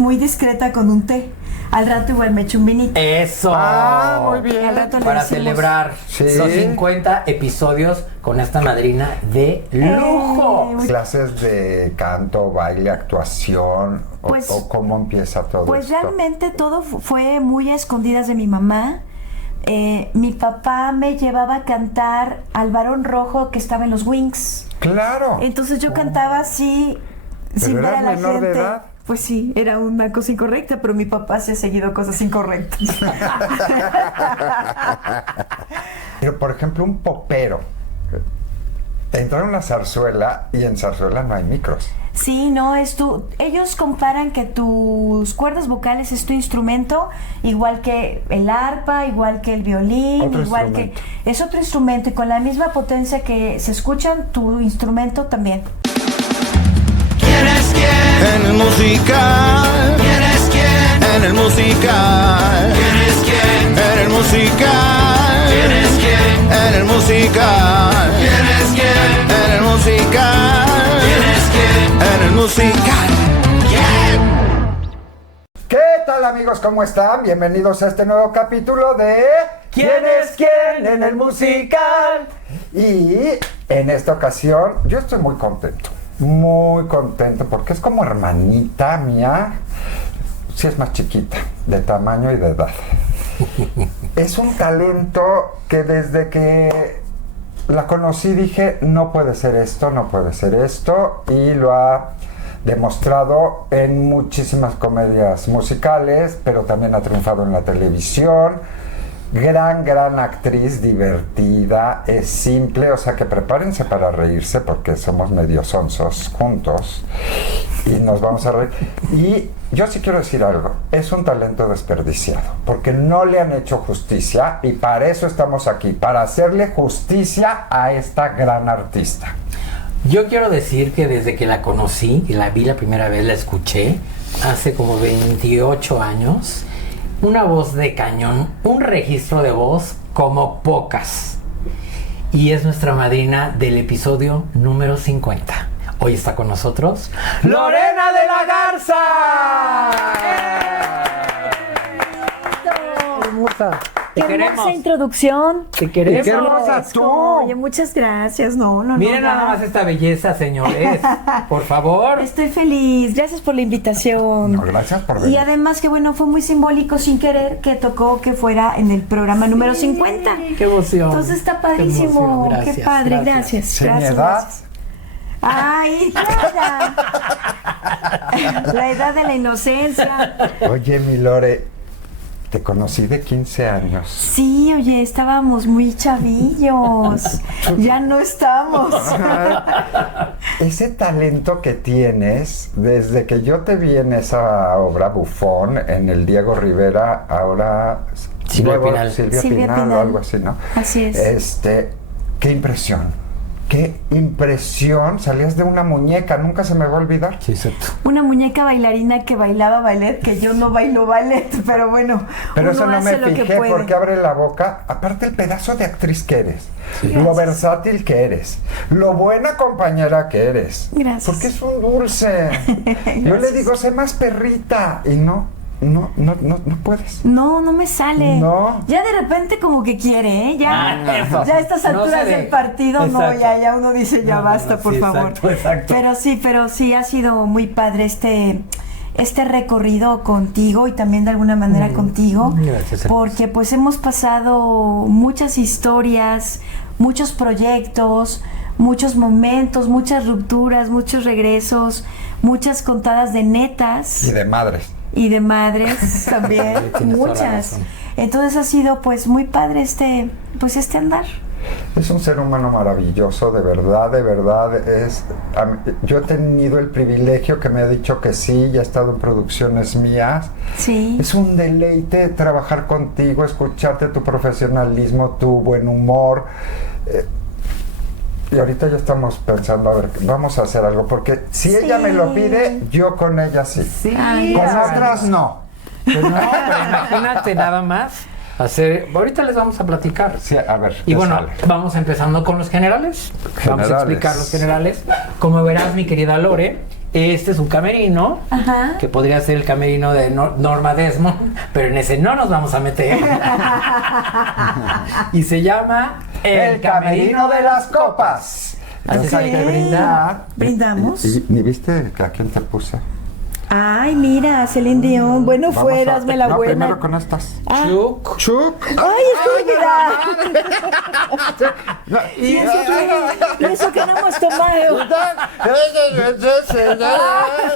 Muy discreta con un té. Al rato igual me echo un vinito. ¡Eso! Muy bien. Al rato le Para decimos, celebrar los 50 episodios con esta madrina de lujo. ¿Clases de canto, baile, actuación? Pues- ¿O cómo empieza todo Pues esto? realmente todo fue muy a escondidas de mi mamá. Mi papá me llevaba a cantar al Barón Rojo que estaba en los Wings. ¡Claro! Entonces yo cantaba así, ¿Pero sin ver eras a la menor de gente. edad? Pues sí, era una cosa incorrecta, pero mi papá sí ha seguido cosas incorrectas. Pero, por ejemplo, un popero. Entra en una zarzuela y en zarzuela no hay micros. Sí, no, ellos comparan que tus cuerdas vocales es tu instrumento, igual que el arpa, igual que el violín, Otro igual instrumento. que es otro instrumento y con la misma potencia que se escuchan, tu instrumento también. ¿Quién es quién? En el musical. ¿Quién es quién? En el musical. ¿Quién es quién? En el musical. ¿Quién es quién? En el musical. ¿Quién es quién? En el musical. ¿Quién es quién? En el musical. ¿Quién? ¿Qué tal, amigos? ¿Cómo están? Bienvenidos a este nuevo capítulo de ¿Quién es quién en el musical? Y en esta ocasión yo estoy muy contento porque es como hermanita mía. Sí, es más chiquita, de tamaño y de edad. Es un talento que desde que la conocí dije, no puede ser esto, no puede ser esto, y lo ha demostrado en muchísimas comedias musicales, pero también ha triunfado en la televisión. Gran actriz, divertida, es simple, o sea que prepárense para reírse porque somos medio sonsos juntos y nos vamos a reír. Y yo sí quiero decir algo, es un talento desperdiciado porque no le han hecho justicia y para eso estamos aquí, para hacerle justicia a esta gran artista. Yo quiero decir que desde que la conocí, que la vi la primera vez, la escuché, hace como 28 años, una voz de cañón, un registro de voz como pocas. Y es nuestra madrina del episodio número 50. Hoy está con nosotros Lorena de la Garza. Hermosa. Te ¡Qué hermosa queremos. introducción! Te queremos. ¡Qué hermosa tú! Oye, muchas gracias. No. Miren nada más esta belleza, señores. Por favor. Estoy feliz. Gracias por la invitación. No, gracias por venir. Y además que bueno, fue muy simbólico sin querer que tocó que fuera en el programa número 50. Qué emoción. Entonces está Qué emoción. padrísimo. Gracias, Qué padre, gracias. ¿Sí, mi Gracias, edad? gracias. Ay, claro. La edad de la inocencia. Oye, mi Lore, te conocí de 15 años. Sí, oye, estábamos muy chavillos. Ya no estamos. Ese talento que tienes, desde que yo te vi en esa obra Bufón, en el Diego Rivera, ahora Silvia Pinal. Silvia Silvia Pinal o Pinal. algo así, ¿no? Así es. Qué impresión, salías de una muñeca, nunca se me va a olvidar. Sí, cierto. Una muñeca bailarina que bailaba ballet, que yo no bailo ballet, pero bueno, Pero uno eso no hace me lo que fijé puede. porque abre la boca, aparte el pedazo de actriz que eres, lo Gracias. versátil que eres, lo buena compañera que eres. Gracias. Porque es un dulce. Yo le digo, sé más perrita y no puedes. No me sale. No. Ya de repente como que quiere, ¿eh? Ya a estas No alturas se ve. del partido, no, Exacto. ya uno dice, ya No, basta, no, por sí, favor. exacto. Pero sí ha sido muy padre este recorrido contigo y también de alguna manera contigo. Gracias, hermosa. Porque pues hemos pasado muchas historias, muchos proyectos, muchos momentos, muchas rupturas, muchos regresos, muchas contadas de netas. Y de madres. Y de madres también, Tienes toda la muchas. razón. Entonces ha sido pues muy padre este andar. Es un ser humano maravilloso, de verdad, yo he tenido el privilegio que me ha dicho que sí, ya he estado en producciones mías. Sí. Es un deleite trabajar contigo, escucharte tu profesionalismo, tu buen humor. Y ahorita ya estamos pensando, a ver, vamos a hacer algo, porque si ella me lo pide, yo con ella sí. Sí. Ay, Con gracias. otras no. Pues no, pero imagínate nada más hacer. Ahorita les vamos a platicar. Sí, a ver. Y ¿qué bueno, sale? vamos empezando con los generales. Vamos a Generales. explicar los generales. Como verás, mi querida Lore, Este es un camerino, Ajá. que podría ser el camerino de Norma Desmond, pero en ese no nos vamos a meter. Y se llama El camerino de las copas. Así es, hay que brindar. ¿Brindamos? ¿Y ni viste que a quién te puse? Ay, mira, Celine Dion. Bueno, Vamos fueras, me la no, buena. primero con estas. Ah. Chuc. Chuc. ¡Ay, estúpida! ¿Y eso que no hemos tomado?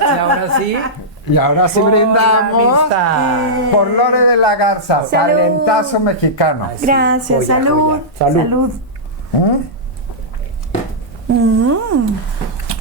Y ahora sí. Y ahora sí por la brindamos amistad. por Lore de la Garza, Salud. talentazo mexicano. Sí, Gracias, joya, salud. joya. Salud.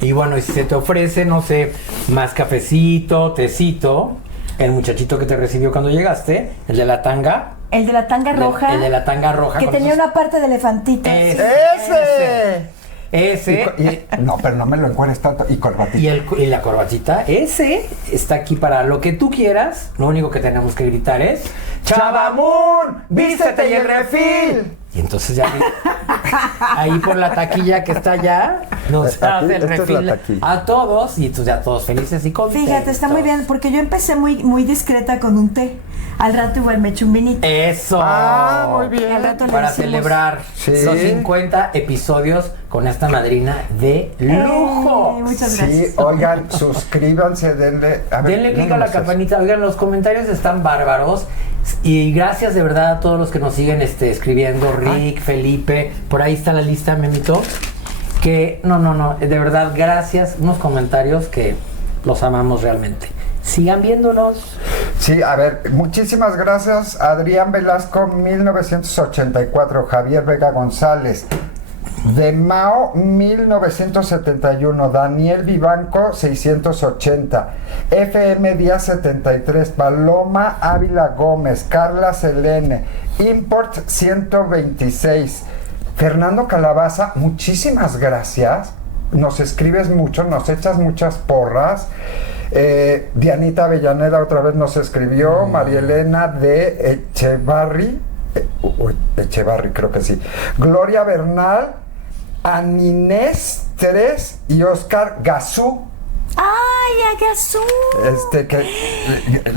Y bueno, y si se te ofrece, no sé, más cafecito, tecito, el muchachito que te recibió cuando llegaste, el de la tanga. El de la tanga roja. El de la tanga roja. Que con tenía esos- una parte de elefantito. ¡Ese! Ese. No, pero no me lo encuentres tanto. Y corbatita. Y la corbatita, ese está aquí para lo que tú quieras. Lo único que tenemos que gritar es ¡Chabamún! ¡Vístete y el refil! Y entonces ya ahí por la taquilla que está allá, nos Aquí, hace el esta es la refil taquilla. a todos y entonces ya todos felices y contentos. Fíjate, está muy bien, porque yo empecé muy discreta con un té. Al rato igual me eché un vinito. Eso. Ah, muy bien. Al rato le Para decimos. celebrar Sí. los 50 episodios con esta madrina de lujo. Muchas Sí, gracias. oigan, suscríbanse, denle. A ver, Denle clic a la léenos campanita. Oigan, los comentarios están bárbaros. Y gracias de verdad a todos los que nos siguen escribiendo. Rick, Felipe. Por ahí está la lista, Memito. Que no. De verdad, gracias. Unos comentarios que los amamos realmente. Sigan viéndonos. Sí, a ver, muchísimas gracias. Adrián Velasco, 1984. Javier Vega González. De Mao, 1971. Daniel Vivanco, 680. FM Díaz, 73. Paloma Ávila Gómez. Carla Selene. Import, 126. Fernando Calabaza, muchísimas gracias. Nos escribes mucho, nos echas muchas porras. Dianita Avellaneda otra vez nos escribió. María Elena de Echevarri. Echevarri, creo que sí. Gloria Bernal. Aninés 3 y Oscar Gazú. ¡Ay, Agazú!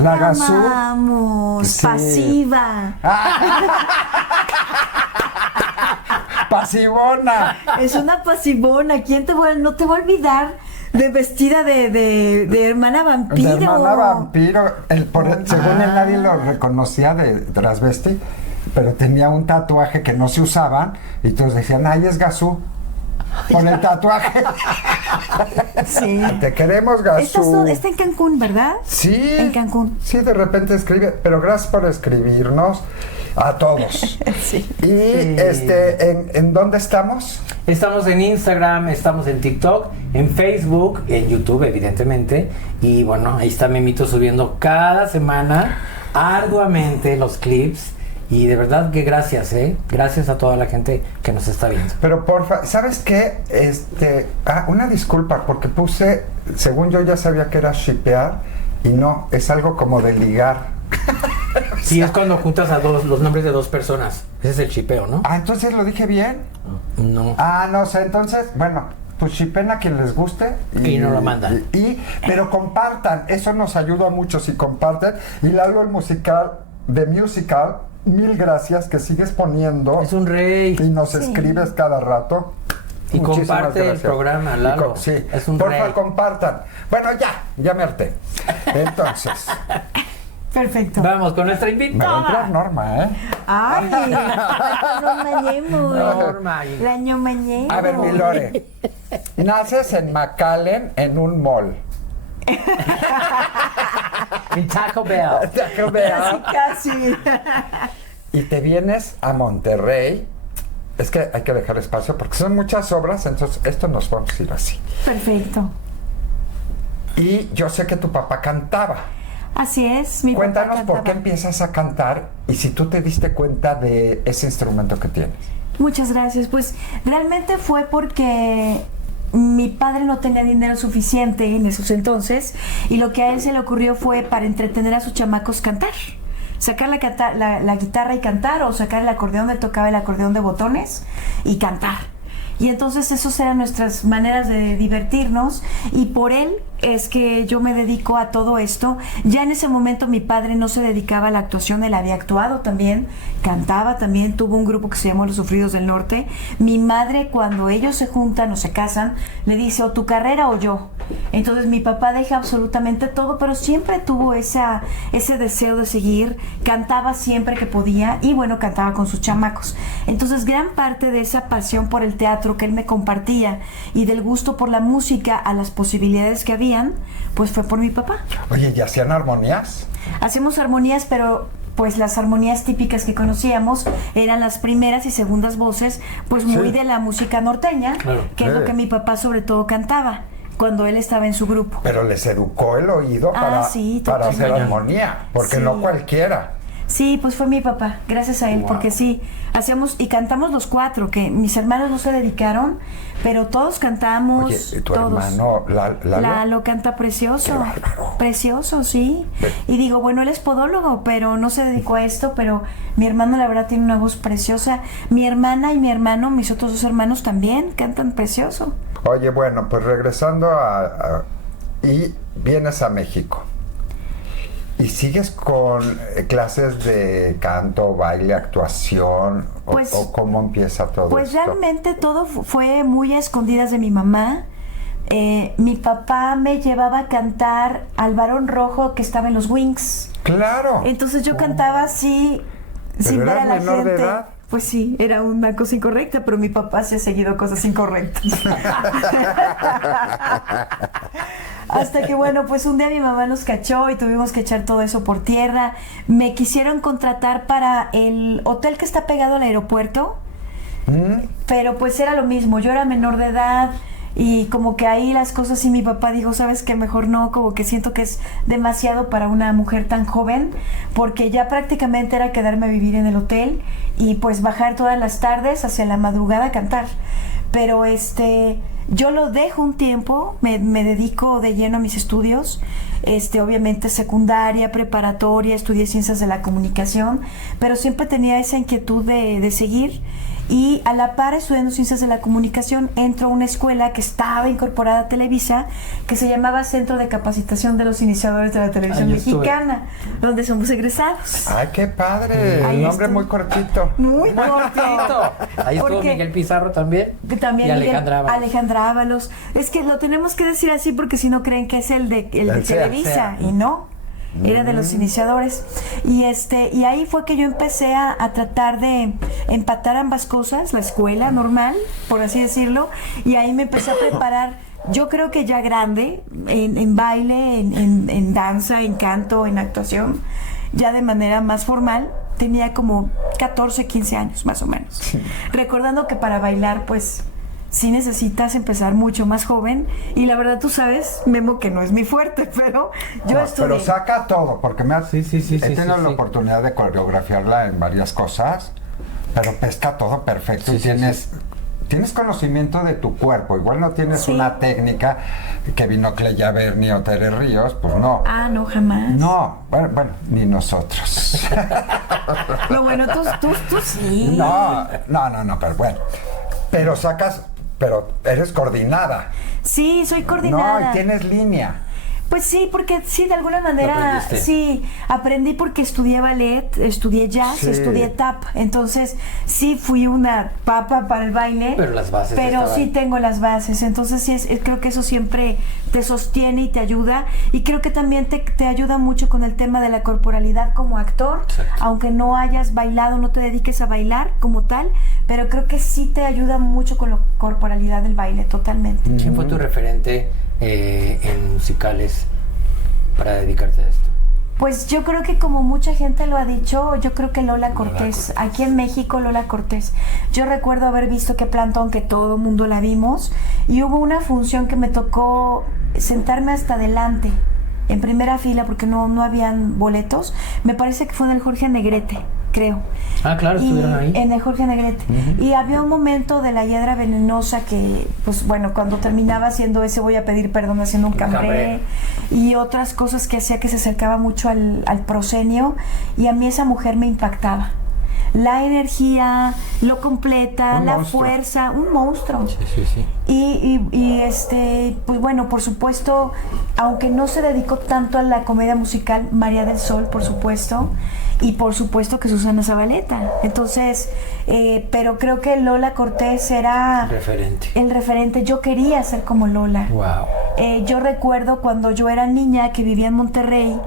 La Gazú. Vamos, Sí. pasiva. Pasivona. Es una pasivona. ¿Quién no te va a olvidar de vestida de hermana vampiro? De hermana vampiro. Según él nadie lo reconocía de transvesti, pero tenía un tatuaje que no se usaban y todos decían, ay, es Gazú. Por el tatuaje. Sí. Te queremos, Gazú. Está en Cancún, ¿verdad? Sí. En Cancún. Sí, de repente escribe, pero gracias por escribirnos a todos. Sí. Y ¿en dónde estamos? Estamos en Instagram, estamos en TikTok, en Facebook, en YouTube, evidentemente. Y bueno, ahí está Memito subiendo cada semana arduamente los clips. Y de verdad que gracias, gracias a toda la gente que nos está viendo. Pero porfa, ¿sabes qué? Una disculpa, porque puse, según yo ya sabía que era shipear, y no, es algo como de ligar. Sí, es cuando juntas a los nombres de dos personas. Ese es el chipeo, ¿no? Entonces lo dije bien. No. No sé, entonces, bueno, pues shipen a quien les guste. Y nos lo mandan. Pero compartan, eso nos ayuda mucho si comparten. Y Lalo el musical, mil gracias que sigues poniendo. Es un rey. Y nos escribes cada rato. Y Muchísimas comparte el gracias. programa, Lalo. Sí, Es un porfa, rey. compartan. Bueno, ya me harté. Entonces, Perfecto. Vamos con nuestra me va a entrar invitada. Norma, ¿eh? Ay, nos mañemos. Norma. La ñomañemos. A ver, mi Lore. Naces en McAllen en un mall. En Taco Bell. Taco Bell. Casi. Y te vienes a Monterrey. Es que hay que dejar espacio porque son muchas obras, entonces esto nos vamos a ir así. Perfecto. Y yo sé que tu papá cantaba. Así es. Mi papá Cuéntanos por qué cantaba. empiezas a cantar y si tú te diste cuenta de ese instrumento que tienes. Muchas gracias. Pues realmente fue porque mi padre no tenía dinero suficiente en esos entonces y lo que a él se le ocurrió fue para entretener a sus chamacos cantar. Sacar la guitarra y cantar, o sacar el acordeón, me tocaba el acordeón de botones y cantar. Y entonces esas eran nuestras maneras de divertirnos, y por él es que yo me dedico a todo esto. Ya en ese momento mi padre no se dedicaba a la actuación, él había actuado también, cantaba también, tuvo un grupo que se llamó Los Sufridos del Norte. Mi madre, cuando ellos se juntan o se casan, le dice o tu carrera o yo. Entonces mi papá deja absolutamente todo, pero siempre tuvo ese deseo de seguir, cantaba siempre que podía y bueno, cantaba con sus chamacos. Entonces gran parte de esa pasión por el teatro que él me compartía y del gusto por la música a las posibilidades que habían, pues fue por mi papá. Oye, ¿y hacían armonías? Hacemos armonías, pero pues las armonías típicas que conocíamos eran las primeras y segundas voces, pues muy de la música norteña, claro, que es lo que mi papá sobre todo cantaba cuando él estaba en su grupo. Pero les educó el oído para hacer armonía, porque no cualquiera. Sí, pues fue mi papá, gracias a él, porque sí, hacemos y cantamos los cuatro, que mis hermanos no se dedicaron, pero todos cantamos. Oye, tu todos. Hermano, Lalo canta precioso, precioso, sí. Y digo, bueno, él es podólogo, pero no se dedicó a esto, pero mi hermano la verdad tiene una voz preciosa. Mi hermana y mi hermano, mis otros dos hermanos también cantan precioso. Oye, bueno, pues regresando y vienes a México. ¿Y sigues con clases de canto, baile, actuación? Pues, ¿o cómo empieza todo pues esto? Pues realmente todo fue muy a escondidas de mi mamá. Mi papá me llevaba a cantar al Barón Rojo que estaba en los Wings. ¡Claro! Entonces yo cantaba así, sin ver a la menor gente. De edad. Pues sí, era una cosa incorrecta, pero mi papá se ha seguido cosas incorrectas. Hasta que bueno, pues un día mi mamá nos cachó y tuvimos que echar todo eso por tierra. Me quisieron contratar para el hotel que está pegado al aeropuerto, pero pues era lo mismo, yo era menor de edad y como que ahí las cosas, y mi papá dijo, sabes que mejor no, como que siento que es demasiado para una mujer tan joven, porque ya prácticamente era quedarme a vivir en el hotel y pues bajar todas las tardes hacia la madrugada a cantar. Pero yo lo dejo un tiempo, me dedico de lleno a mis estudios, obviamente secundaria, preparatoria, estudié ciencias de la comunicación, pero siempre tenía esa inquietud de seguir, y a la par estudiando ciencias de la comunicación entro a una escuela que estaba incorporada a Televisa, que se llamaba Centro de Capacitación de los Iniciadores de la Televisión Mexicana, donde somos egresados. ¡Ay, qué padre! El nombre muy cortito. Muy cortito. Ahí estuvo Miguel Pizarro también. También y Alejandra Ábalos. Es que lo tenemos que decir así porque si no creen que es el de Televisa, y no. Era de los iniciadores. Y ahí fue que yo empecé a tratar de empatar ambas cosas, la escuela normal, por así decirlo, y ahí me empecé a preparar, yo creo que ya grande, en baile, en danza, en canto, en actuación, ya de manera más formal. Tenía como 14, 15 años más o menos. Sí. Recordando que para bailar, pues sí necesitas empezar mucho más joven, y la verdad tú sabes, Memo, que no es mi fuerte, pero yo estudié. Pero saca todo, porque he tenido la oportunidad de coreografiarla en varias cosas, pero pesca todo perfecto, y tienes conocimiento de tu cuerpo. Igual no tienes una técnica que vino Cleya Berni o Tere Ríos, pues no. Ah, no, jamás. No, bueno, ni nosotros. Lo bueno, tú sí. No, pero bueno. Pero eres coordinada. Sí, soy coordinada. No, y tienes línea. Pues sí, porque sí, de alguna manera, sí, aprendí porque estudié ballet, estudié jazz, estudié tap, entonces sí fui una papa para el baile, pero las bases sí tengo las bases, entonces sí, creo que eso siempre te sostiene y te ayuda, y creo que también te ayuda mucho con el tema de la corporalidad como actor. Exacto. Aunque no hayas bailado, no te dediques a bailar como tal, pero creo que sí te ayuda mucho con la corporalidad del baile, totalmente. ¿Quién fue tu referente en musicales para dedicarte a esto? Pues yo creo que, como mucha gente lo ha dicho, yo creo que Lola Cortés. Aquí en México, Lola Cortés. Yo recuerdo haber visto Que Plantón, que todo el mundo la vimos, y hubo una función que me tocó sentarme hasta adelante, en primera fila, porque no habían boletos. Me parece que fue en el Jorge Negrete, creo. Ah, claro, estuvieron ahí. En el Jorge Negrete. Y había un momento de La Hiedra Venenosa que, pues bueno, cuando terminaba haciendo ese Voy a pedir perdón, haciendo un cambré, y otras cosas que hacía, que se acercaba mucho al proscenio, y a mí esa mujer me impactaba. la energía, lo completa, Un la monstruo. fuerza, un monstruo. Sí. Y pues bueno, por supuesto, aunque no se dedicó tanto a la comedia musical, María del Sol, por supuesto, y por supuesto que Susana Zabaleta. Entonces, pero creo que Lola Cortés era Referente. el referente. Yo quería ser como Lola. Wow. Yo recuerdo cuando yo era niña que vivía en Monterrey,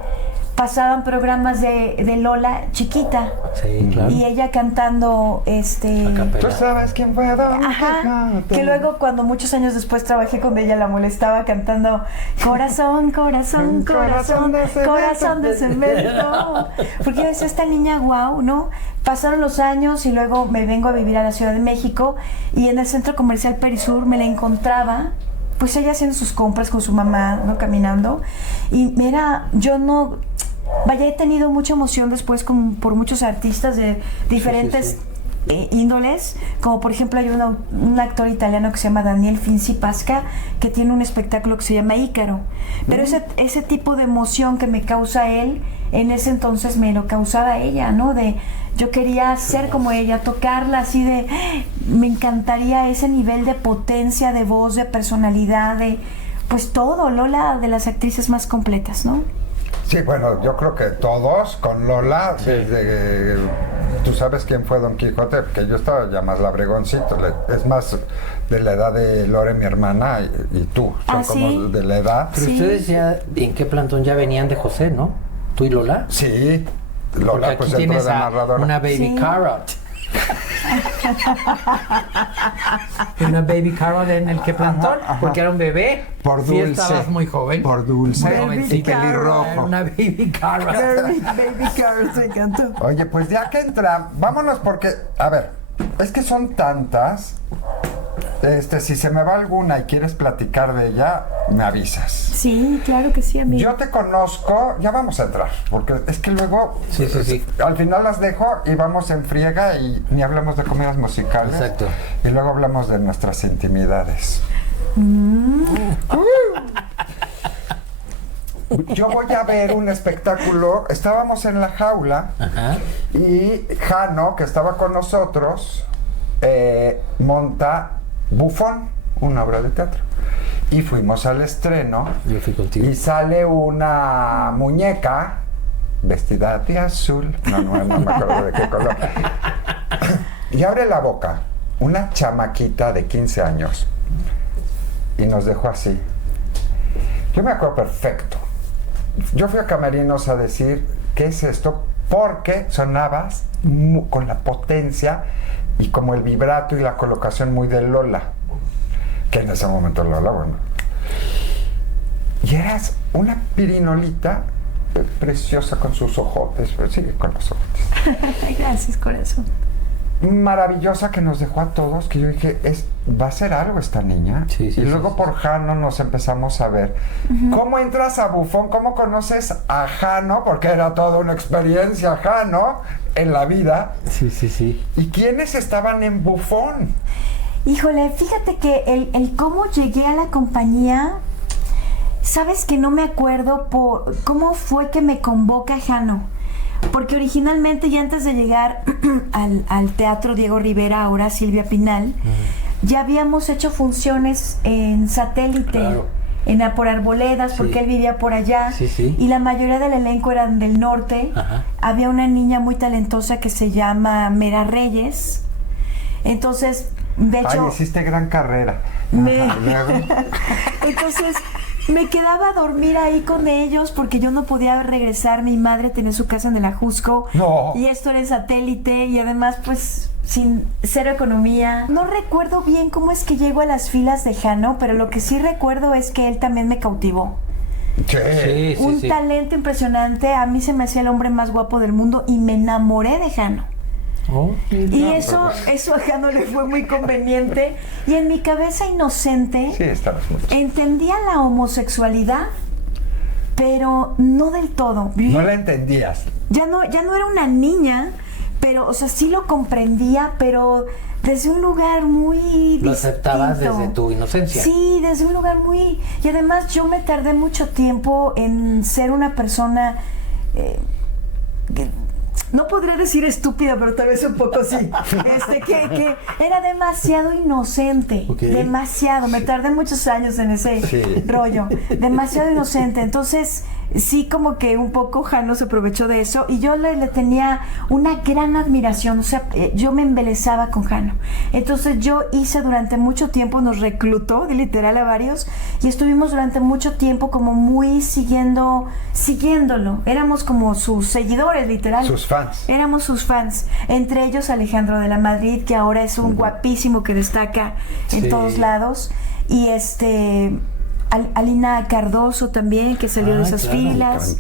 pasaban programas de Lola chiquita. Sí, claro. Y ella cantando A capela. ¿Tú sabes quién fue Don Ajá, Quijote? que luego cuando muchos años después trabajé con ella la molestaba cantando corazón, corazón, corazón, corazón de cemento, porque yo decía, esta niña guau, ¿no? Pasaron los años y luego me vengo a vivir a la Ciudad de México y en el Centro Comercial Perisur me la encontraba, pues ella haciendo sus compras con su mamá, ¿no? Caminando, y mira, yo no... Vaya, he tenido mucha emoción después por muchos artistas de diferentes índoles, como por ejemplo hay un actor italiano que se llama Daniel Finzi Pasca, que tiene un espectáculo que se llama Ícaro, pero ese tipo de emoción que me causa él, en ese entonces me lo causaba ella, ¿no? De yo quería ser como ella, tocarla así de, me encantaría ese nivel de potencia, de voz, de personalidad, de pues todo, Lola, de las actrices más completas, ¿no? Sí, bueno, yo creo que todos con Lola, Sí. desde tú sabes quién fue Don Quijote, porque yo estaba ya más labregoncito, es más de la edad de Lore, mi hermana, y tú, son ¿Ah, como sí? de la edad. Pero Sí. ustedes ya, ¿en qué plantón ya venían de José, no? ¿Tú y Lola? Sí, Porque Lola aquí pues entró tienes de a narradora. una baby Sí. carrot. Una baby carrot en el que plantón, Ajá, ajá. porque era un bebé. Por Sí, dulce. estabas muy joven. Por dulce. Muy Baby jovencita. pelirrojo. Era una baby carrot. Baby Carol, se encantó. Oye, pues ya que entra, vámonos porque, a ver, es que son tantas. Si se me va alguna y quieres platicar de ella, me avisas. Sí, claro que sí, amigo. Yo te conozco, ya vamos a entrar, porque es que luego Sí. al final las dejo y vamos en friega y ni hablamos de comedias musicales. Exacto. Y luego hablamos de nuestras intimidades. Yo voy a ver un espectáculo, estábamos en la jaula Ajá. y Jano, que estaba con nosotros, monta Bufón, una obra de teatro. Y fuimos al estreno Yo fui contigo. y sale una muñeca vestida de azul, no me acuerdo de qué color, y abre la boca, una chamaquita de 15 años, y nos dejó así. Yo me acuerdo perfecto. Yo fui a Camerinos a decir, ¿qué es esto? Porque sonabas con la potencia y como el vibrato y la colocación muy de Lola, que en ese momento Lola, bueno. Y eras una pirinolita preciosa con sus ojotes, pero sigue con los ojotes. Gracias, corazón. Maravillosa, que nos dejó a todos, que yo dije, va a ser algo esta niña. Sí, y luego por Jano nos empezamos a ver. ¿Cómo entras a Bufón? ¿Cómo conoces a Jano? Porque era toda una experiencia Jano en la vida. Sí. ¿Y quiénes estaban en Bufón? Híjole, fíjate que el cómo llegué a la compañía, sabes que no me acuerdo cómo fue que me convoca Jano. Porque originalmente, y antes de llegar al Teatro Diego Rivera, ahora Silvia Pinal, ya habíamos hecho funciones en satélite, Claro. por Arboledas, Sí. porque él vivía por allá, Sí. y la mayoría del elenco eran del norte. Ajá. Había una niña muy talentosa que se llama Mera Reyes. Entonces, de hecho... Ay, hiciste gran carrera. Me- Ajá, y luego, Entonces me quedaba a dormir ahí con ellos porque yo no podía regresar. Mi madre tenía su casa en el Ajusco. No. Y esto era en satélite y además sin cero economía. No recuerdo bien cómo es que llego a las filas de Jano, pero lo que sí recuerdo es que él también me cautivó. sí. Un talento impresionante. A mí se me hacía el hombre más guapo del mundo y me enamoré de Jano. Oh, Y eso a Jano le fue muy conveniente. Y en mi cabeza inocente... Sí, estabas mucho. entendía la homosexualidad, pero no del todo. No la entendías. Ya no era una niña, pero, o sea, sí lo comprendía, pero desde un lugar muy Lo aceptabas distinto. desde tu inocencia. Sí, desde un lugar muy... Y además yo me tardé mucho tiempo en ser una persona no podría decir estúpida, pero tal vez un poco sí, que era demasiado inocente, demasiado, me tardé muchos años en ese rollo, demasiado inocente, entonces sí, como que un poco Jano se aprovechó de eso y yo le tenía una gran admiración, o sea, yo me embelezaba con Jano. Entonces yo hice durante mucho tiempo, nos reclutó literal a varios y estuvimos durante mucho tiempo como muy siguiéndolo. Éramos como sus seguidores, literal. Sus fans. Éramos sus fans. Entre ellos Alejandro de la Madrid, que ahora es un guapísimo que destaca en todos lados. Y Alina Cardoso también, que salió de esas filas.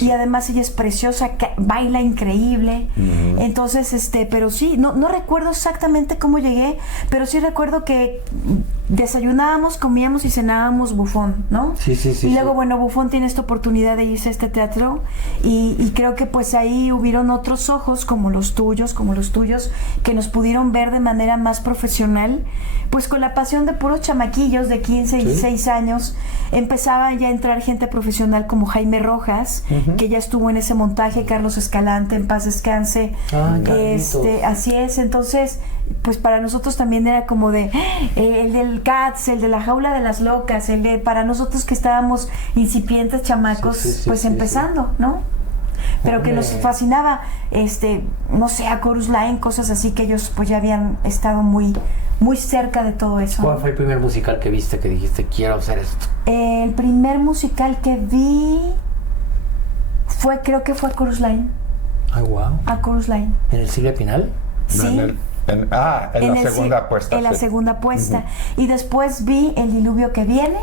Y además ella es preciosa, baila increíble. Entonces, pero sí, no recuerdo exactamente cómo llegué, pero sí recuerdo que desayunábamos, comíamos y cenábamos Bufón, ¿no? Sí. Y luego, bueno, Bufón tiene esta oportunidad de irse a este teatro y creo que pues ahí hubieron otros ojos como los tuyos, que nos pudieron ver de manera más profesional, pues con la pasión de puros chamaquillos de 15 y 16 años. Empezaba ya a entrar gente profesional como Jaime Rojas, que ya estuvo en ese montaje, Carlos Escalante, en paz descanse. Así es, entonces pues para nosotros también era como de el del Cats, el de la jaula de las locas, para nosotros que estábamos incipientes chamacos, empezando, ¿no? Pero que nos fascinaba, no sé, a Chorus Line, cosas así, que ellos pues ya habían estado muy cerca de todo eso. ¿Cuál fue el primer musical que viste que dijiste, quiero hacer esto? El primer musical que vi creo que fue a Chorus Line. Ay, wow. A Chorus Line. ¿En el Silvia Pinal? Sí. En la segunda apuesta. En la segunda apuesta. Y después vi El diluvio que viene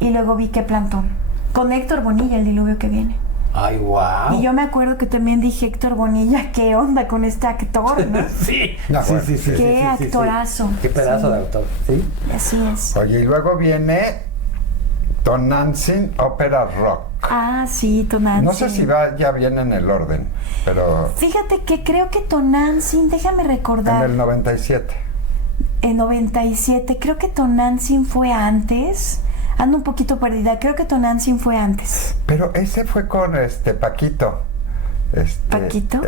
y luego vi Qué plantón. Con Héctor Bonilla, El diluvio que viene. Ay, wow. Y yo me acuerdo que también dije, Héctor Bonilla, ¿qué onda con este actor, no? Sí. Qué actorazo. Qué pedazo de actor, ¿sí? Así es. Oye, y luego viene Tonantzin Ópera Rock. Ah, sí, Tonantzin. No sé si ya viene en el orden, pero... Fíjate que creo que Tonantzin, déjame recordar. En el 97. En 97, creo que Tonantzin fue antes. Ando un poquito perdida, creo que Tonantzin fue antes. Pero ese fue con Paquito. ¿Paquito?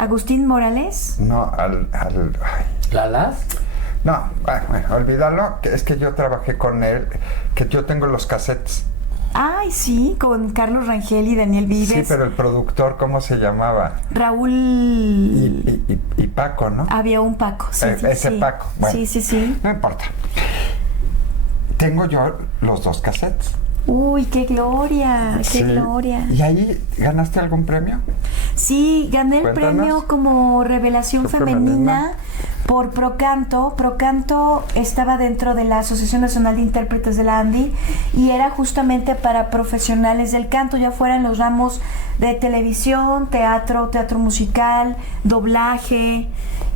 ¿Agustín Morales? No, ¿Lalas? No, bueno, olvídalo, que es que yo trabajé con él, que yo tengo los cassettes. Ay, sí, con Carlos Rangel y Daniel Vives. Sí, pero el productor, ¿cómo se llamaba? Raúl... Y Paco, ¿no? Había un Paco, sí. Ese Paco. Bueno, sí. No importa. Tengo yo los dos cassettes. Uy, qué gloria, qué gloria. ¿Y ahí ganaste algún premio? Sí, gané el premio como revelación femenina por Procanto. Procanto estaba dentro de la Asociación Nacional de Intérpretes de la ANDI y era justamente para profesionales del canto, ya fueran los ramos de televisión, teatro musical, doblaje.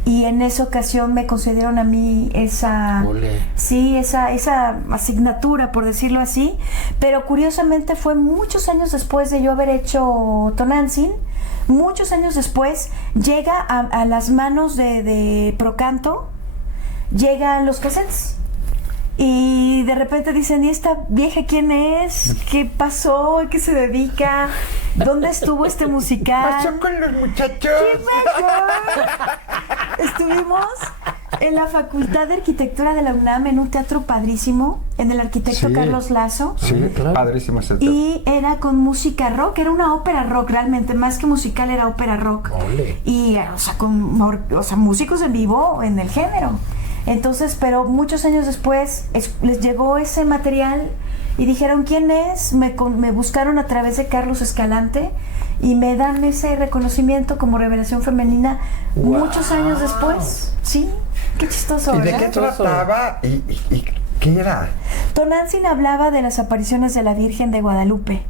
Y en esa ocasión me concedieron a mí esa asignatura, por decirlo así. Pero curiosamente fue muchos años después de yo haber hecho Tonantzin. Muchos años después llega a las manos de Procanto, llegan los cassettes. Y de repente dicen, ¿y esta vieja quién es? ¿Qué pasó? ¿A qué se dedica? ¿Dónde estuvo este musical? ¿Pasó con los muchachos? ¿Qué pasó? Estuvimos en la Facultad de Arquitectura de la UNAM en un teatro padrísimo, en el arquitecto Carlos Lazo. Sí, claro. Padrísimo ese teatro. Y era con música rock, era una ópera rock realmente, más que musical era ópera rock. Ole. Y, con músicos en vivo en el género. Entonces, pero muchos años después les llegó ese material y dijeron, ¿quién es? Me buscaron a través de Carlos Escalante y me dan ese reconocimiento como revelación femenina muchos años después. Sí, qué chistoso, ¿Y ¿verdad? de qué trataba? ¿Y qué era? Tonantzin hablaba de las apariciones de la Virgen de Guadalupe,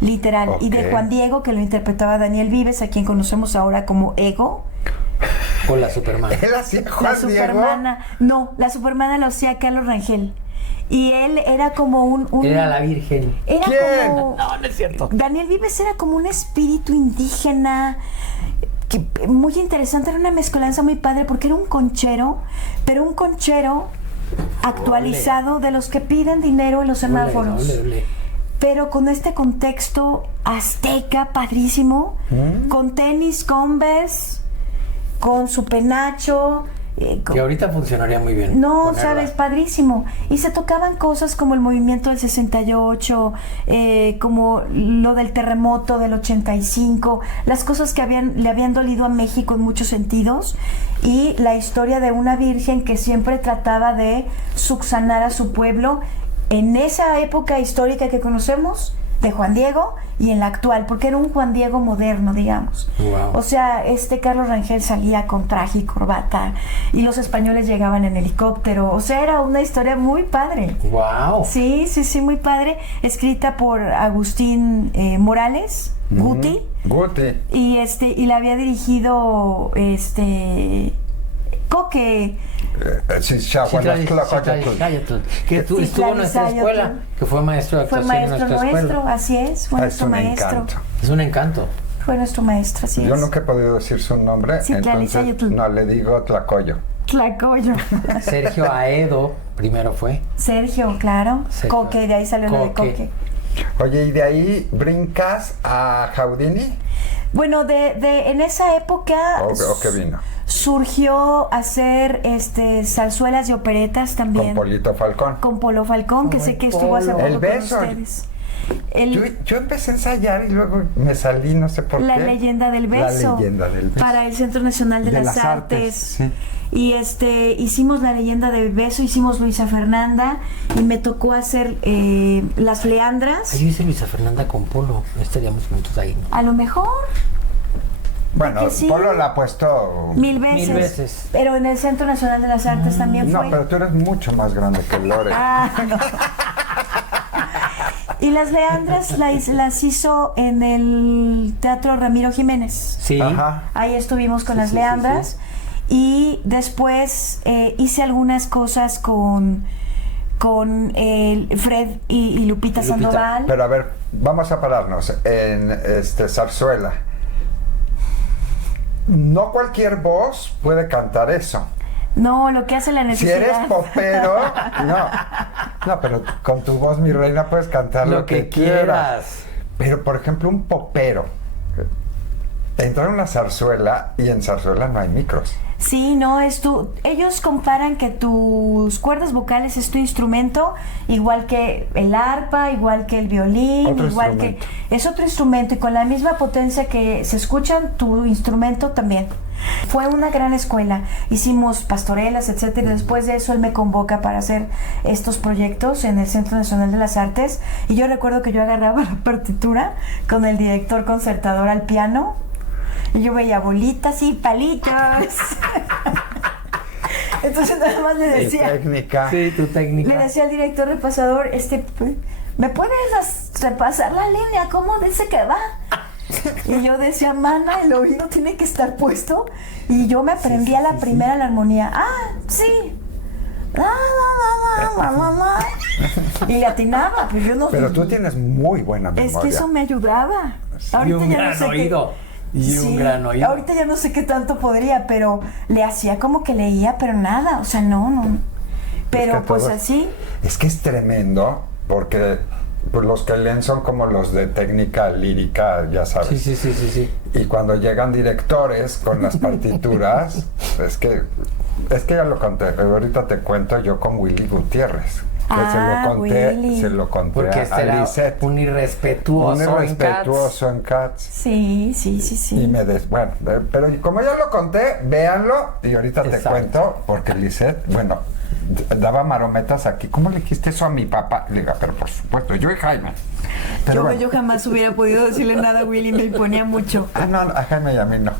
literal, y de Juan Diego, que lo interpretaba Daniel Vives, a quien conocemos ahora como Ego. O la Superman. ¿Él hacía Juan Diego? No, la Supermana lo hacía Carlos Rangel. Y él era como un Era la Virgen. Era ¿Quién? como... No es cierto. Daniel Vives era como un espíritu indígena, muy interesante, era una mezcolanza muy padre, porque era un conchero, pero un conchero actualizado de los que piden dinero en los semáforos. Ole. pero con este contexto azteca padrísimo, con tenis Converse, con su penacho. Que ahorita funcionaría muy bien. No, ponerla. sabes, padrísimo. Y se tocaban cosas como el movimiento del 68, como lo del terremoto del 85, las cosas que le habían dolido a México en muchos sentidos, y la historia de una virgen que siempre trataba de subsanar a su pueblo en esa época histórica que conocemos de Juan Diego y en la actual, porque era un Juan Diego moderno, digamos. Wow. O sea, Carlos Rangel salía con traje y corbata y los españoles llegaban en helicóptero. O sea, era una historia muy padre. Wow. Sí, muy padre. Escrita por Agustín Morales, Guti. Guti. Y la había dirigido Coque. Sí, que estuvo en nuestra escuela, que fue maestro de Fue actuación maestro en nuestra nuestro, escuela. así es, fue nuestro maestro. Encanto. Es un encanto. Fue nuestro maestro, así Yo es. nunca he podido decir su nombre, Sí, entonces Tlalizayotl. no le digo Tlacoyo. Tlacoyo. Sergio Aedo primero fue. Sergio, claro. Sergio. Coque, de ahí salió lo de Coque. Coque. Oye, ¿y de ahí brincas a Jaudini? Bueno, en esa época ¿O qué vino? surgió hacer zarzuelas y operetas también. Con Polito Falcón. Con Polo Falcón, que Ay, sé que estuvo hace Polo. poco El con beso. ustedes. Yo empecé a ensayar y luego me salí, no sé por La qué. leyenda del beso. La leyenda del beso. Para el Centro Nacional de las Artes. Sí. Y hicimos la leyenda del beso, hicimos Luisa Fernanda y me tocó hacer las Leandras. Ahí dice Luisa Fernanda con Polo. No estaríamos juntos ahí, ¿no? A lo mejor Bueno, que sí. Polo la ha puesto... mil veces. 1000 veces. Pero en el Centro Nacional de las Artes también No, fue. pero tú eres mucho más grande que Lore. Ah, no. Y las Leandras las hizo en el Teatro Ramiro Jiménez. Sí. Ajá. Ahí estuvimos con Sí, las sí, Leandras. sí, Y después hice algunas cosas con Fred y Lupita Sandoval. Pero a ver, vamos a pararnos en zarzuela. No cualquier voz puede cantar eso. No, lo que hace la Si necesidad. eres popero, no, pero con tu voz, mi reina, puedes cantar lo que quieras. Pero, por ejemplo, un popero entra en una zarzuela y en zarzuela no hay micros. Sí, no, ellos comparan que tus cuerdas vocales es tu instrumento, igual que el arpa, igual que el violín, Otro igual instrumento. que es otro instrumento y con la misma potencia que se escuchan, tu instrumento también. Fue una gran escuela, hicimos pastorelas, etcétera, y después de eso él me convoca para hacer estos proyectos en el Centro Nacional de las Artes y yo recuerdo que yo agarraba la partitura con el director concertador al piano y yo veía bolitas y palitos. Entonces nada más le Y decía, técnica. Sí, tu técnica. le decía al director repasador, ¿me puedes repasar la línea? ¿Cómo dice que va? Y yo decía, mana, el oído tiene que estar puesto. Y yo me aprendía la primera, la armonía. Ah, sí. La, la, la, la, la, la. Y le atinaba, pues yo no. Pero tú tienes muy buena memoria. Es que eso me ayudaba. Y un gran oído. Y un gran oído. Ahorita ya no sé qué tanto podría, pero le hacía como que leía, pero nada, o sea, no. Pero Es que pues todo- así. Es que es tremendo porque pues, los que leen son como los de técnica lírica, ya sabes. Sí. Y cuando llegan directores con las partituras, es que ya lo conté, pero ahorita te cuento yo con Willy Gutiérrez. Que Willy. se lo conté Porque a este era Lisette. un irrespetuoso. Un en irrespetuoso en Cats. Sí. Y bueno, pero como ya lo conté, véanlo y ahorita te Exacto. cuento, porque Lisette, bueno, daba marometas aquí. ¿Cómo le dijiste eso a mi papá? Le digo, pero por supuesto, yo y Jaime. Pero bueno. Yo jamás hubiera podido decirle nada a Willy, me imponía mucho. Ah, no, a Jaime y a mí no.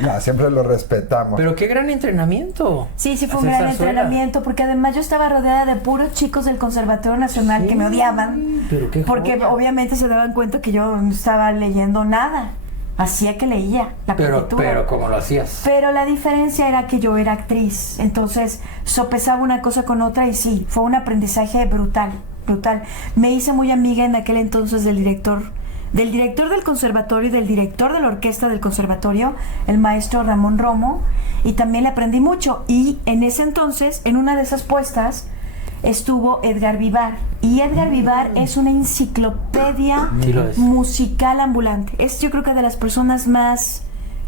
No, siempre lo respetamos. Pero qué gran entrenamiento. Sí, fue un Hacer gran zarzuela. entrenamiento, porque además yo estaba rodeada de puros chicos del Conservatorio Nacional Sí, que me odiaban, pero qué porque joya. obviamente se daban cuenta que yo no estaba leyendo nada, hacía que leía la partitura. Pero ¿cómo lo hacías? Pero la diferencia era que yo era actriz, entonces sopesaba una cosa con otra y sí, fue un aprendizaje brutal. Me hice muy amiga en aquel entonces del director del conservatorio y del director de la orquesta del conservatorio, el maestro Ramón Romo, y también le aprendí mucho. Y en ese entonces, en una de esas puestas, estuvo Edgar Vivar. Y Edgar Vivar es una enciclopedia Sí lo es. musical ambulante. Es, yo creo que de las personas más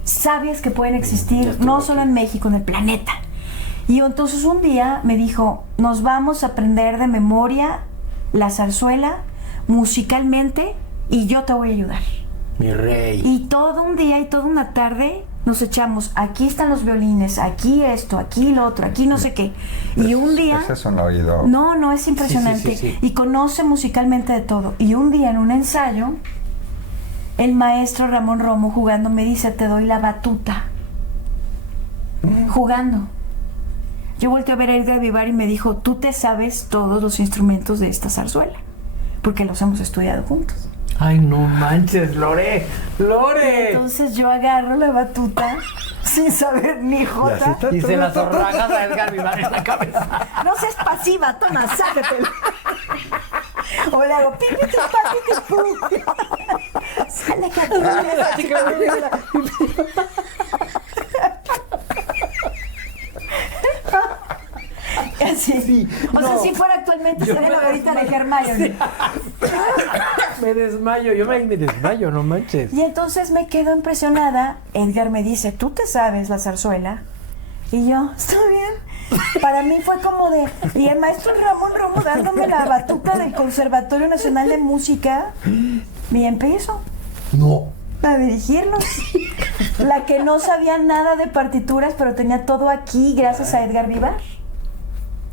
sabias que pueden Ya existir, estuvo no aquí. solo en México, en el planeta. Y entonces un día me dijo, nos vamos a aprender de memoria la zarzuela musicalmente y yo te voy a ayudar. Mi rey. Y todo un día y toda una tarde nos echamos, aquí están los violines, aquí esto, aquí lo otro, aquí no sé qué. Y un día... Ese es un oído. No, es impresionante. Sí, sí, sí. Y conoce musicalmente de todo. Y un día en un ensayo, el maestro Ramón Romo jugando me dice, te doy la batuta. Jugando. Yo volteé a ver a Edgar Vivar y me dijo, tú te sabes todos los instrumentos de esta zarzuela, porque los hemos estudiado juntos. Ay, no manches, Lore. ¡Lore! Entonces yo agarro la batuta sin saber ni jota. Y se la zorragas a Edgar Vivar en la cabeza. No seas pasiva, toma, sácatela. O le hago pipi, pipi, sale que así. Sí, O sea, no. si fuera actualmente Yo sería me la ahorita de desmayo. Hermione. Me desmayo, yo me desmayo, no manches. Y entonces me quedo impresionada. Edgar me dice, ¿tú te sabes la zarzuela? Y yo, está bien. Para mí fue como de... Y el maestro Ramón Romo dándome la batuta del Conservatorio Nacional de Música. Y empiezo No. a dirigirlos. La que no sabía nada de partituras, pero tenía todo aquí gracias a Edgar Vivar.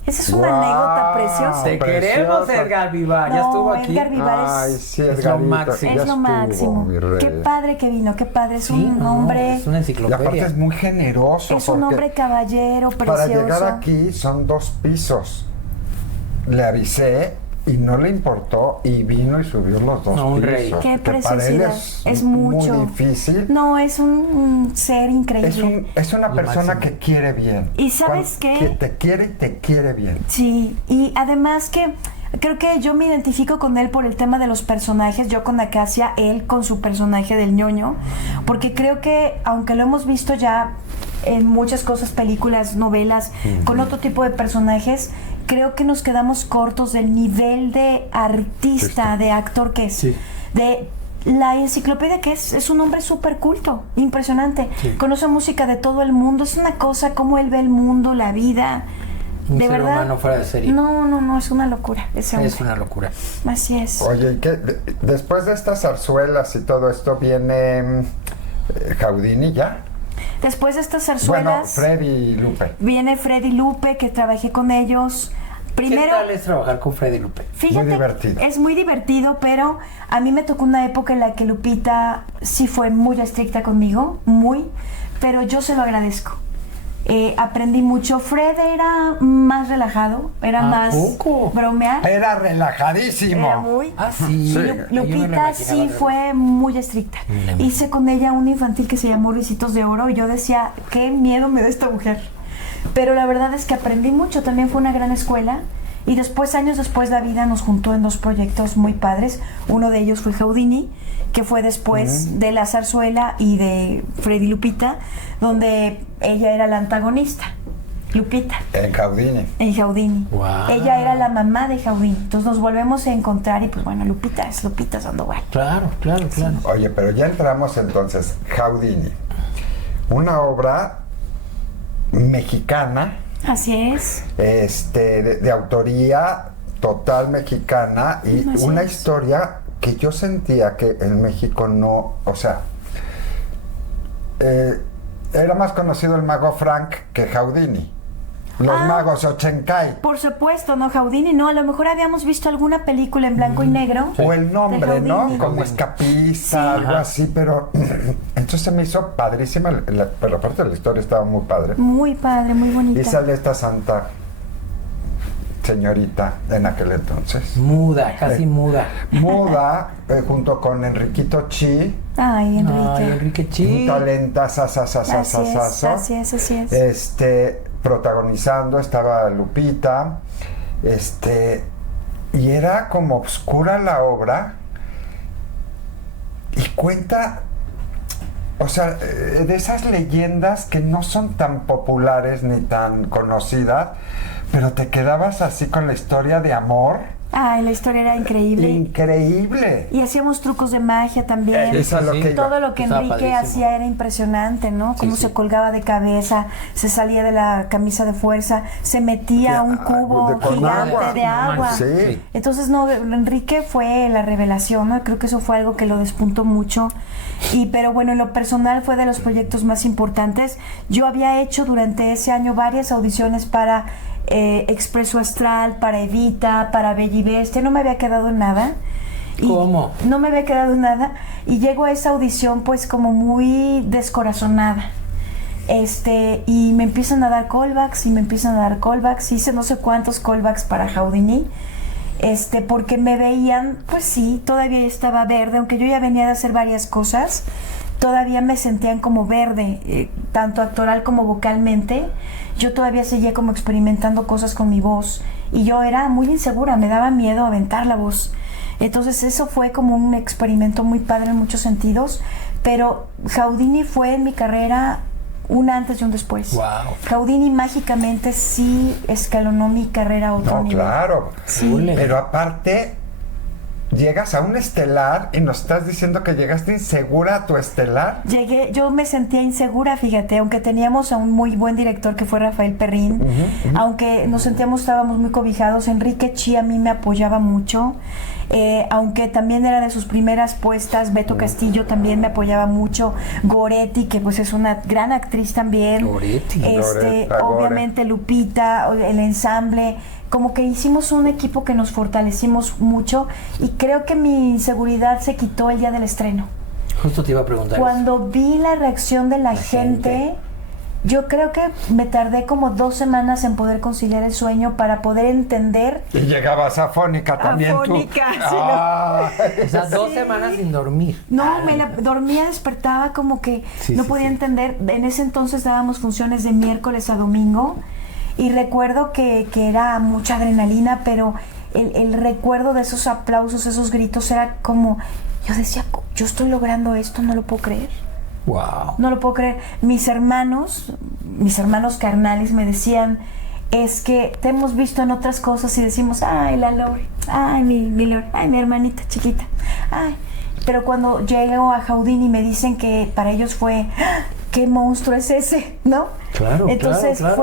Esa es una Guau. anécdota preciosa. Te Precioso. queremos, Edgar Vivar. Ya No, estuvo aquí. Edgar Vivar Ay, sí, es lo Edgarito, máximo. ya Es lo estuvo, máximo. mi rey. Qué padre que vino, qué padre. Es Sí, un no, hombre, es una Y aparte enciclopedia. es muy generoso. es un porque hombre caballero, precioso. para llegar aquí son 2 pisos. Le avisé y no le importó y vino y subió los 2 No, un pisos. rey. Qué que para él preciosidad. Es mucho. muy difícil. No, es un ser increíble. Es una Lo persona máximo. que quiere bien. ¿Y sabes qué? Que te quiere y te quiere bien. Sí, y además que creo que yo me identifico con él por el tema de los personajes, yo con Acacia, él con su personaje del ñoño, porque creo que aunque lo hemos visto ya en muchas cosas, películas, novelas, con otro tipo de personajes, creo que nos quedamos cortos del nivel de artista, de actor que es, Sí. de la enciclopedia que es un hombre súper culto, impresionante, Sí. conoce música de todo el mundo, es una cosa cómo él ve el mundo, la vida. Un De ser verdad. humano fuera de serie. No, es una locura. Ese hombre. Es una locura. Así es. Oye, ¿y qué? Después de estas zarzuelas y todo esto viene Jaudini ya. Después de estas Bueno, zarzuelas, Freddy y Lupe. viene Freddy Lupe, que trabajé con ellos. Primero, ¿Qué tal es trabajar con Freddy Lupe? fíjate, Muy divertido. es muy divertido, pero a mí me tocó una época en la que Lupita sí fue muy estricta conmigo, muy, pero yo se lo agradezco. Aprendí mucho. Fred era más relajado, era ¿A más poco? bromear. Era relajadísimo. Era muy... Ah, sí. Sí. Yo me lo Lupita imaginaba sí de- fue muy estricta. Mm. Hice con ella un infantil que se llamó Ricitos de Oro y yo decía, qué miedo me da esta mujer. Pero la verdad es que aprendí mucho, también fue una gran escuela. Y después, años después, la vida nos juntó en 2 proyectos muy padres. Uno de ellos fue Jaudini, que fue después de La Zarzuela y de Freddy Lupita, donde ella era la antagonista, Lupita. En Jaudini. En Jaudini. Guau. Ella era la mamá de Jaudini. Entonces nos volvemos a encontrar y pues bueno, Lupita es Lupita Sandoval. Claro, claro, claro. Oye, pero ya entramos entonces. Jaudini. Una obra mexicana, Así es. de autoría total mexicana y Así una es. historia que yo sentía que en México no, o sea, era más conocido el mago Frank que Jaudini. Los Ah. magos Ochencay. Por supuesto, ¿no? Jaudini, no. A lo mejor habíamos visto alguna película en blanco y negro. O el nombre, de ¿no? Jaudini. Como escapista, Sí. algo Ajá. así, pero entonces se me hizo padrísima, pero aparte la historia estaba muy padre. Muy padre, muy bonita. Y sale esta santa señorita en aquel entonces. Muda, casi muda. Muda, junto con Enriquito Chi, Ay, Enrique. Ay, Enrique un Chi. talenta, Así es, así es. protagonizando, estaba Lupita, y era como oscura la obra, y cuenta, o sea, de esas leyendas que no son tan populares ni tan conocidas, Pero te quedabas así con la historia de amor. Ay, la historia era increíble. Increíble. Y hacíamos trucos de magia también. Eso es lo que Todo lo que Estaba Enrique padrísimo. hacía era impresionante, ¿no? Cómo se colgaba de cabeza, se salía de la camisa de fuerza, se metía a un cubo con gigante agua. de agua. Sí. Entonces, no, Enrique fue la revelación, ¿no? Creo que eso fue algo que lo despuntó mucho. Pero bueno, en lo personal fue de los proyectos más importantes. Yo había hecho durante ese año varias audiciones para Expreso Astral, para Evita, para Bella y Bestia. No me había quedado en nada. ¿Cómo? No me había quedado en nada. Y llego a esa audición pues como muy descorazonada. Y me empiezan a dar callbacks y me empiezan a dar callbacks. Hice no sé cuántos callbacks para Houdini. Porque me veían, pues sí, todavía estaba verde, aunque yo ya venía de hacer varias cosas, todavía me sentían como verde, tanto actoral como vocalmente. Yo todavía seguía como experimentando cosas con mi voz y yo era muy insegura, me daba miedo aventar la voz. Entonces eso fue como un experimento muy padre en muchos sentidos, pero Houdini fue en mi carrera un antes y un después. Wow. Houdini mágicamente sí escalonó mi carrera a otro No, nivel. claro. Sí. Pero aparte, llegas a un estelar y nos estás diciendo que llegaste insegura a tu estelar. Yo me sentía insegura, fíjate, aunque teníamos a un muy buen director que fue Rafael Perrín, aunque estábamos muy cobijados, Enrique Chi a mí me apoyaba mucho, aunque también era de sus primeras puestas, Beto Castillo también me apoyaba mucho, Goretti, que pues es una gran actriz también, Goretti. obviamente Lupita, el ensamble, como que hicimos un equipo que nos fortalecimos mucho y creo que mi inseguridad se quitó el día del estreno. Justo te iba a preguntar. Cuando vi la reacción de la gente, yo creo que me tardé como 2 semanas en poder conciliar el sueño para poder entender. Y llegabas afónica también Afónica, tú. sí, O sea, 2 semanas sin dormir. No, dormía, despertaba como que no podía entender. En ese entonces dábamos funciones de miércoles a domingo y recuerdo que era mucha adrenalina, pero el recuerdo de esos aplausos, esos gritos, era como, yo decía, yo estoy logrando esto, no lo puedo creer. Wow. No lo puedo creer. Mis hermanos carnales me decían, es que te hemos visto en otras cosas y decimos, ay, la Lore, ay, mi Lore, ay, mi hermanita chiquita, ay. Pero cuando llego a Houdini me dicen que para ellos fue, ¡ah! ¿Qué monstruo es ese? ¿No? Claro, entonces claro.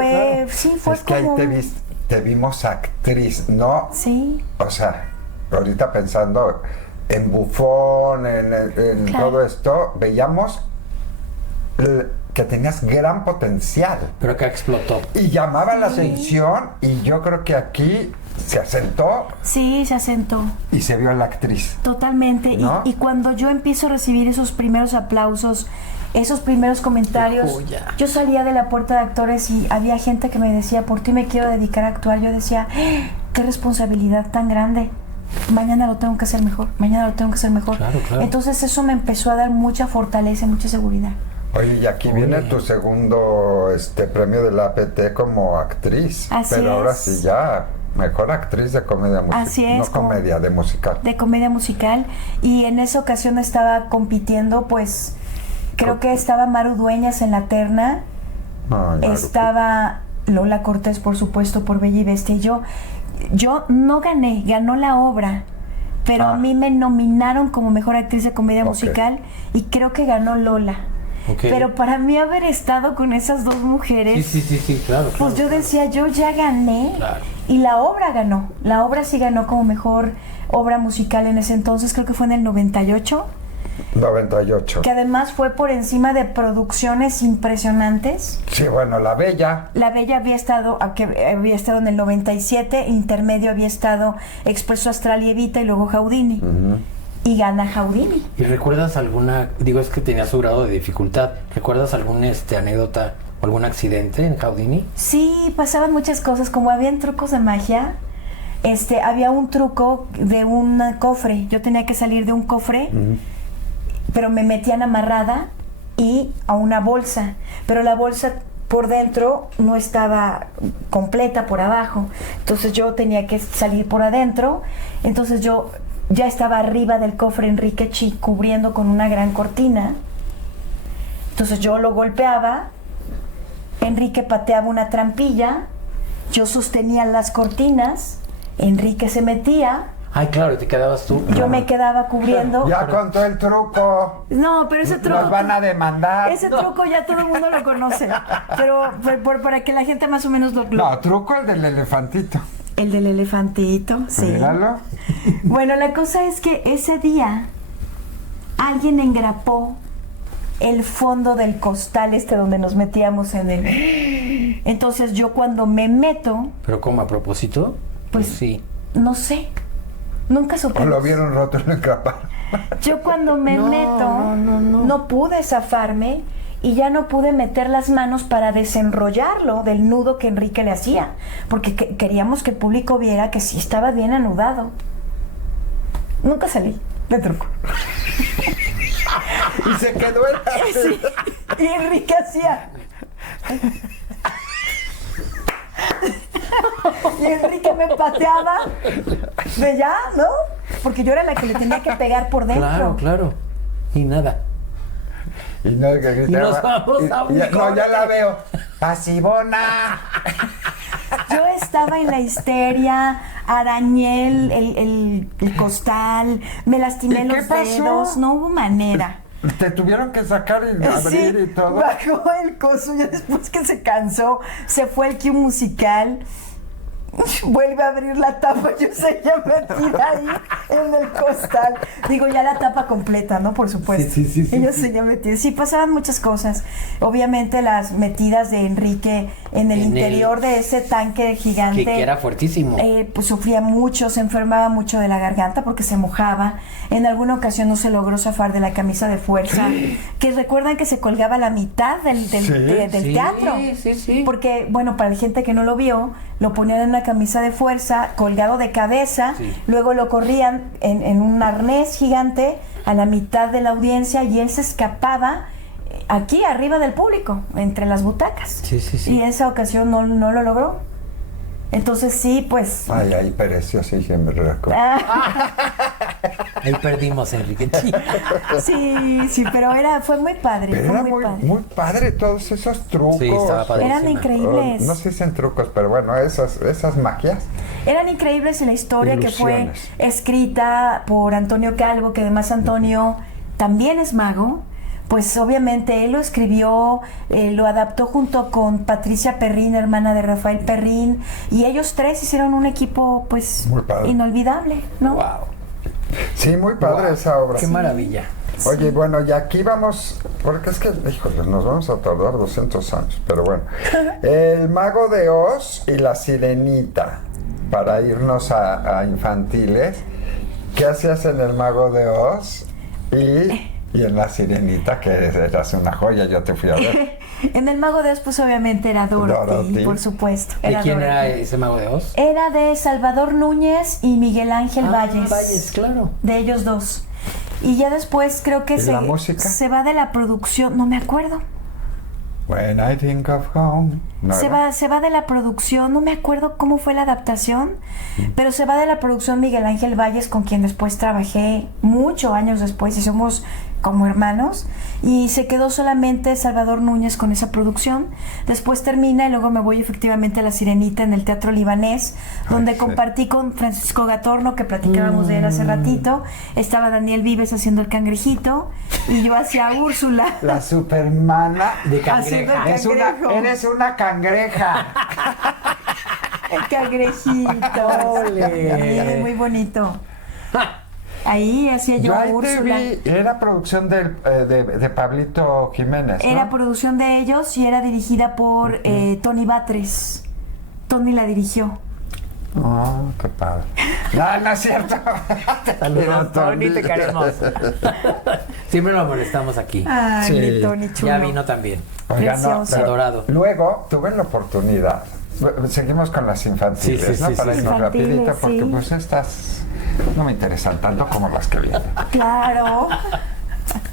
sí, fue Es que como... ahí te vimos actriz, ¿no? Sí. O sea, ahorita pensando en Bufón, en Claro. todo esto, veíamos que tenías gran potencial. Pero acá explotó. Y llamaba la atención y yo creo que aquí se asentó Sí, se asentó. y se vio la actriz. Totalmente. ¿No? Y cuando yo empiezo a recibir esos primeros aplausos, esos primeros comentarios, ¡Qué joya! yo salía de la puerta de actores y había gente que me decía, por ti me quiero dedicar a actuar. Yo decía, qué responsabilidad tan grande. Mañana lo tengo que hacer mejor, mañana lo tengo que hacer mejor. Claro, claro. Entonces eso me empezó a dar mucha fortaleza y mucha seguridad. Oye, y aquí viene tu segundo premio de la APT como actriz. Así Pero ahora es. sí ya, mejor actriz de comedia musical. Así es, No como- comedia, de musical. De comedia musical. Y en esa ocasión estaba compitiendo, pues, creo que estaba Maru Dueñas en la terna. Ay, Maru. Estaba Lola Cortés, por supuesto, por Bella y Bestia. Y yo no gané, ganó la obra, pero a mí me nominaron como mejor actriz de comedia Ok. musical y creo que ganó Lola. Ok. Pero para mí haber estado con esas dos mujeres, Sí, claro. pues yo decía, yo ya gané. Claro. Y la obra ganó. La obra sí ganó como mejor obra musical en ese entonces, creo que fue en el 98. 98. Que además fue por encima de producciones impresionantes. Sí, bueno, La Bella. La Bella había estado en el 97, intermedio había estado Expreso Astral y Evita y luego Houdini. Y gana Houdini. ¿Y recuerdas alguna, es que tenía su grado de dificultad, ¿recuerdas alguna anécdota o algún accidente en Houdini? Sí, pasaban muchas cosas, como habían trucos de magia. Había un truco de un cofre. Yo tenía que salir de un cofre, pero me metían amarrada y a una bolsa. Pero la bolsa por dentro no estaba completa por abajo. Entonces yo tenía que salir por adentro. Entonces yo ya estaba arriba del cofre Enrique Chi, cubriendo con una gran cortina. Entonces yo lo golpeaba, Enrique pateaba una trampilla yo sostenía las cortinas, Enrique se metía, Ay, claro, te quedabas tú. yo me quedaba cubriendo. Ya contó el truco. No, pero ese truco... Nos van a demandar. Ese truco ya todo el mundo lo conoce, pero para que la gente más o menos lo... No, truco el del elefantito. El del elefantito, sí. Míralo. Bueno, la cosa es que ese día alguien engrapó el fondo del costal donde nos metíamos en el... Entonces yo cuando me meto, ¿Pero cómo, a propósito? Pues- sí. no sé, nunca O supe. lo vieron roto y lo encaparon. Yo cuando me No, meto, no pude zafarme y ya no pude meter las manos para desenrollarlo del nudo que Enrique le hacía, porque queríamos que el público viera que sí estaba bien anudado. Nunca salí de truco. Y se quedó en la... Sí. Y Enrique hacía. Y Enrique me pateaba de ya, ¿no? Porque yo era la que le tenía que pegar por dentro. Claro, claro. Y nada. Y no, que gritaba, Y nos vamos a un no, ya corte. la veo. ¡Pasivona! Yo estaba en la histeria, arañé el costal, me lastimé ¿Y qué los pasó? dedos, no hubo manera. Te tuvieron que sacar y abrir y todo. Bajó el coso, ya después que se cansó, se fue el cue musical. Vuelve a abrir la tapa, yo seguía metida ahí en el costal. Digo, ya la tapa completa, ¿no? Por supuesto. Sí. Yo seguía metida. Sí, pasaban muchas cosas. Obviamente las metidas de Enrique en el interior de ese tanque gigante. Que era fuertísimo. Pues sufría mucho, se enfermaba mucho de la garganta porque se mojaba. En alguna ocasión no se logró zafar de la camisa de fuerza. Que recuerdan que se colgaba la mitad del Sí, teatro. sí. Porque, bueno, para la gente que no lo vio, lo ponían en una camisa de fuerza, colgado de cabeza, Sí. luego lo corrían en un arnés gigante a la mitad de la audiencia y él se escapaba aquí arriba del público, entre las butacas. Sí. Y en esa ocasión no lo logró. Entonces sí, pues... Ay, pereció, sí, siempre recuerdo. Ahí perdimos, Enrique. Sí, pero fue muy padre. Pero fue era muy padre. muy padre todos esos trucos. Sí, estaba padre. Eran increíbles. No sé si en trucos, pero bueno, esas magias. Eran increíbles en la historia que fue Ilusiones. escrita por Antonio Calvo, que además Antonio también es mago. Pues obviamente él lo escribió, lo adaptó junto con Patricia Perrín, hermana de Rafael Perrín, y ellos tres hicieron un equipo pues Muy padre. inolvidable, ¿no? Wow. Sí, muy padre Wow. esa obra. Qué maravilla. Oye, bueno, y aquí vamos, porque es que, híjole, nos vamos a tardar 200 años, pero bueno. El Mago de Oz y la Sirenita, para irnos a infantiles. ¿Qué hacías en el Mago de Oz? Y en la Sirenita, que eras una joya, yo te fui a ver. En el Mago de Oz, pues obviamente era Dorothy, por supuesto. ¿De quién Dorothy. era ese mago de Oz? Era de Salvador Núñez y Miguel Ángel Valles. Valles, claro. De ellos dos. Y ya después creo que ¿Y la música? se va de la producción, no me acuerdo. When I think of home. ¿No Se era? va de la producción, no me acuerdo cómo fue la adaptación, pero se va de la producción Miguel Ángel Valles, con quien después trabajé muchos años después y somos como hermanos, y se quedó solamente Salvador Núñez con esa producción. Después termina y luego me voy efectivamente a La Sirenita en el Teatro Libanés, donde sí. compartí con Francisco Gatorno, que platicábamos de él hace ratito. Estaba Daniel Vives haciendo el cangrejito y yo hacía Úrsula. La supermana De Haciendo cangreja. el cangrejo. Eres una cangreja. El cangrejito. Ole. Sí, muy bonito. Ahí hacía yo Yo ahí te Úrsula. vi, era producción de Pablito Jiménez, ¿no? Era producción de ellos y era dirigida por Tony Batres. Tony la dirigió. Oh, qué padre. No, no es cierto. Saludos, Tony, te queremos. Siempre lo molestamos aquí. Ay, Sí. mi Tony chulo. Ya vino también. Oiga, no, Precioso. pero Adorado. Luego tuve la oportunidad. Seguimos con las infantiles, Sí, sí, ¿no? sí, Para sí. irnos Infantiles, rapidito, porque sí. pues estas no me interesan tanto como las que vienen. Claro.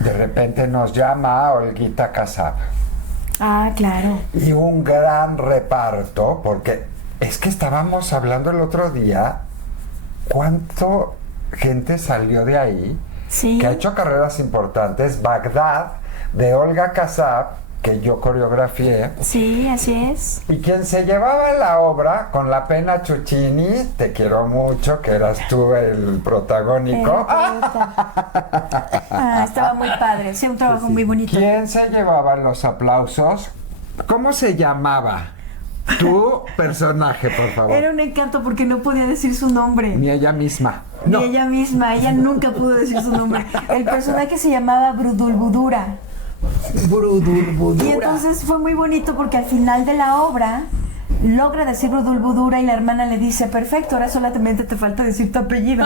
De repente nos llama Olguita Casab. Ah, claro. Y un gran reparto, porque es que estábamos hablando el otro día cuánto gente salió de ahí Sí. que ha hecho carreras importantes. Bagdad, de Olga Casab, que yo coreografié. Sí, así es. Y quien se llevaba la obra con la pena Chuchini, te quiero mucho, que eras tú el protagónico. Estaba muy padre, sí, un trabajo muy bonito. ¿Quién se llevaba los aplausos? ¿Cómo se llamaba tu personaje, por favor? Era un encanto porque no podía decir su nombre. Ni ella misma. Ni ella misma, ella nunca pudo decir su nombre. El personaje se llamaba Brudulbudura. Y entonces fue muy bonito porque al final de la obra logra decir Brudulbudura y la hermana le dice, perfecto, ahora solamente te falta decir tu apellido.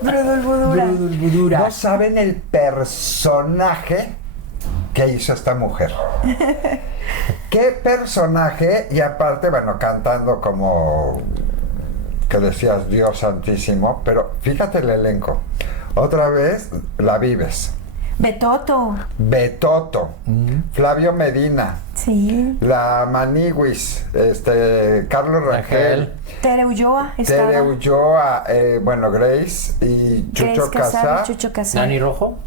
Brudulbudura. No saben el personaje que hizo esta mujer. ¿Qué personaje? Y aparte, bueno, cantando como que decías Dios Santísimo, pero fíjate el elenco. Otra vez la vives. Betoto. Flavio Medina. Sí. La Maniguis, Carlos Rangel. Tere Ulloa. Bueno, Grace y Chucho Casá. Dani Rojo.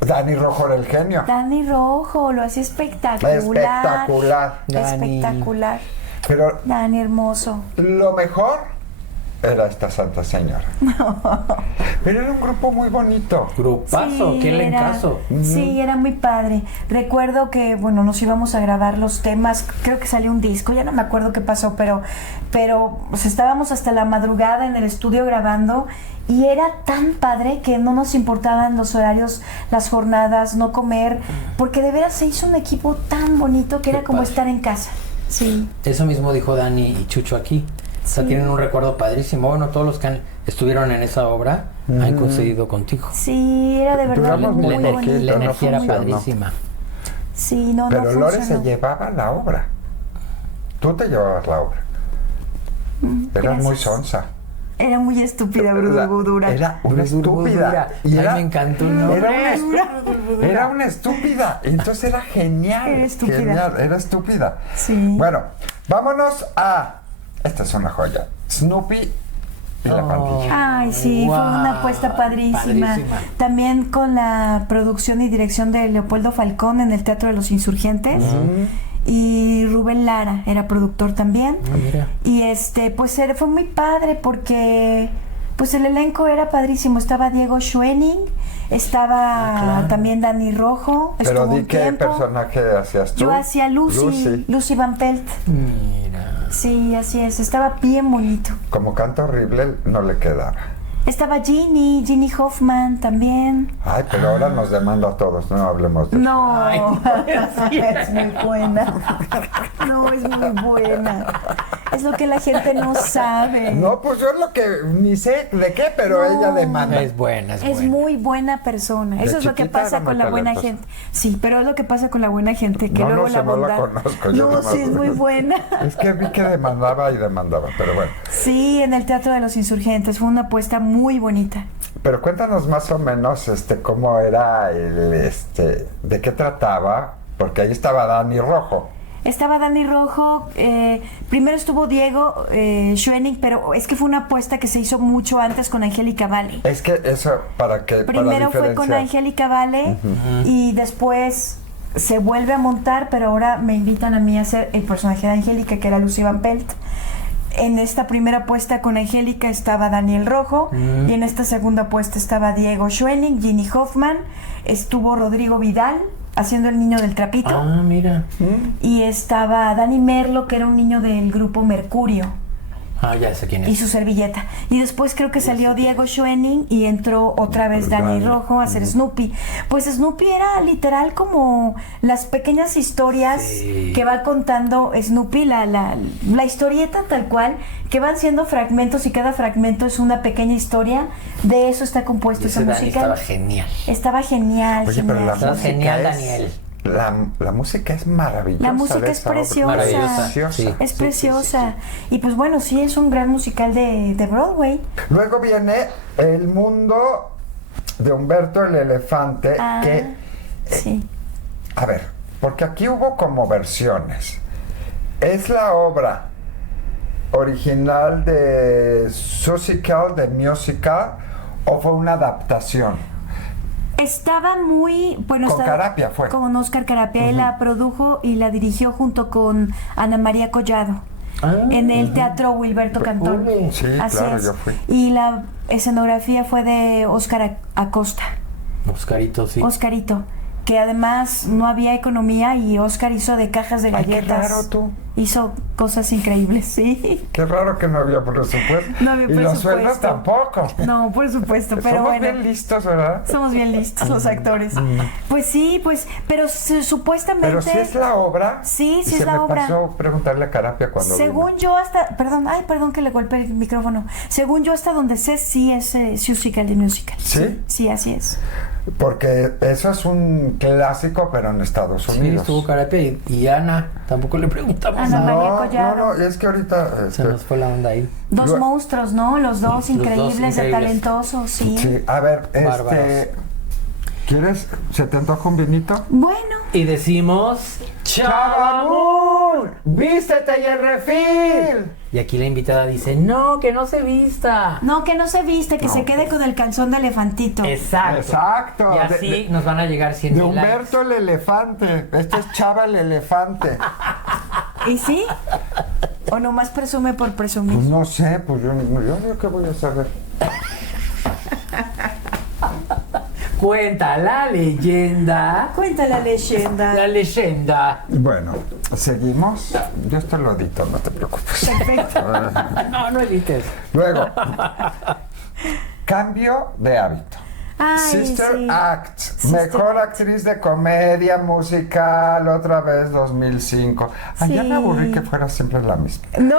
Dani Rojo era el genio. Dani Rojo, lo hacía espectacular. Espectacular. Pero Dani hermoso. lo mejor era esta Santa Señora. Pero era un grupo muy bonito. Grupazo, Sí, qué era- elencazo. Sí, era muy padre. Recuerdo que, bueno, nos íbamos a grabar los temas, creo que salió un disco, ya no me acuerdo qué pasó, pero pues, estábamos hasta la madrugada en el estudio grabando y era tan padre que no nos importaban los horarios, las jornadas, no comer, porque de veras se hizo un equipo tan bonito que Qué era como padre. estar en casa. Sí. Eso mismo dijo Dani y Chucho aquí. O sea, tienen un recuerdo padrísimo. Bueno, todos los que estuvieron en esa obra han coincidido contigo. Sí, era de verdad Duramos muy muy La poquito, bonito. energía era muy funcionó. padrísima. Sí, no Pero Lore se funcionó. llevaba la obra. Tú te llevabas la obra. Eras muy gracias. sonsa. Era muy estúpida, Brudulbudura. Era una Brudulbudura. estúpida. Y Ay, me encantó el nombre. Era una estúpida. Entonces era genial. Era estúpida. Genial, era estúpida. Sí. Bueno, vámonos a... Esta es una joya. Snoopy y la pandilla. Ay, sí, fue Wow, una apuesta padrísima. padrísima. También con la producción y dirección de Leopoldo Falcón en el Teatro de los Insurgentes. Y Rubén Lara era productor también. Ah, mira. Y pues fue muy padre porque pues el elenco era padrísimo. Estaba Diego Schwenning, estaba claro. también Dani Rojo. Pero estuvo di un qué tiempo. personaje hacías tú. Yo hacía Lucy Van Pelt. Mira. Sí, así es. Estaba bien bonito. Como canta horrible, no le quedaba. Estaba Ginny Hoffman también. Ay, pero ahora nos demanda a todos, no hablemos de eso. No, Ay, es muy buena. No, es muy buena. Es lo que la gente no sabe. No, pues yo lo que ni sé de qué, pero No. ella demanda. Es buena, es Es buena. muy buena persona. Eso De es lo que chiquita pasa era con muy la buena talentosa. gente. Sí, pero es lo que pasa con la buena gente, que No, luego no sé, la no la bondad. conozco, yo No, nomás- sí, es muy buena. Es que vi que demandaba y demandaba, pero bueno. Sí, en el Teatro de los Insurgentes. Fue una apuesta muy bonita. Pero cuéntanos más o menos cómo era de qué trataba, porque ahí estaba Dani Rojo. Estaba Dani Rojo, primero estuvo Diego Schwenning, pero es que fue una apuesta que se hizo mucho antes con Angélica Vale. Es que eso, Primero fue con Angélica Vale y después se vuelve a montar, pero ahora me invitan a mí a hacer el personaje de Angélica, que era Lucy Van Pelt. En esta primera apuesta con Angélica estaba Daniel Rojo y en esta segunda apuesta estaba Diego Schwenning, Ginny Hoffman, estuvo Rodrigo Vidal haciendo el niño del trapito Ah, mira. y estaba Dani Merlo, que era un niño del grupo Mercurio. Ah, ya sé quién Y es. su servilleta. Y después creo que salió Diego Schwenning y entró otra vez Dani Rojo a hacer Snoopy. Pues Snoopy era literal como las pequeñas historias Sí. que va contando Snoopy, la historieta tal cual, que van siendo fragmentos y cada fragmento es una pequeña historia. De eso está compuesto Y esa ese Dani música. estaba genial. Estaba genial, Oye, pero genial. la Estaba música genial, es... Daniel. La música es maravillosa. La música de es esa obra. preciosa. Maravillosa, sí. Es preciosa. Y pues bueno, sí, es un gran musical de Broadway. Luego viene El mundo de Humberto el Elefante, Ah, que... sí. A ver, porque aquí hubo como versiones. ¿Es la obra original de Musical, o fue una adaptación? Estaba muy... Bueno, Con Carapia fue. Con Óscar Carapia. Él la produjo y la dirigió junto con Ana María Collado. En el Teatro Wilberto Cantón. Sí, Así claro, es. yo fui. Y la escenografía fue de Óscar Acosta. Oscarito, sí. Oscarito. Que además no había economía y Óscar hizo de cajas de Ay, qué galletas. raro tú. Hizo cosas increíbles, sí. Qué raro que no había presupuesto. No había y los presupuesto. sueldos tampoco. No, por supuesto, pero Somos bueno. bien listos, ¿verdad? Somos bien listos los actores. Pues sí, pues, pero supuestamente... Pero si es la obra. Sí, sí y es la obra. Se me pasó preguntarle a Carapia cuando Según vino. yo hasta... Perdón que le golpeé el micrófono. Según yo hasta donde sé, sí es musical de musical. ¿Sí? Sí, así es. Porque eso es un clásico, pero en Estados Sí, Unidos. estuvo Carapia y Ana, tampoco le preguntamos. Ana María No, Collado. es que ahorita... Se nos fue la onda ahí. Dos Lo- monstruos, ¿no? Los dos increíbles, de increíbles. talentosos, sí. Sí, a ver, Bárbaros. ¿quieres? ¿Se te antoja un vinito? Bueno, Y decimos... ¡Chabamún! ¡Vístete y el refil! Y aquí la invitada dice, no, que no se vista. no, que no se viste, que se quede con el calzón de elefantito. Exacto. Exacto. Y así nos van a llegar 100 De mil likes. Humberto el elefante. Este es Chava el elefante. ¿Y sí? ¿O nomás presume por presumir? Pues no sé, pues yo qué voy a saber. Cuenta la leyenda. Cuenta la leyenda. La leyenda. Bueno, seguimos. Yo esto lo edito, no te preocupes. Perfecto. No, no edites. Luego, cambio de hábito. Ay, Sister sí. Act, Sister mejor Act. actriz de comedia musical, otra vez 2005. Ay, ya Sí. me aburrí que fuera siempre la misma. No.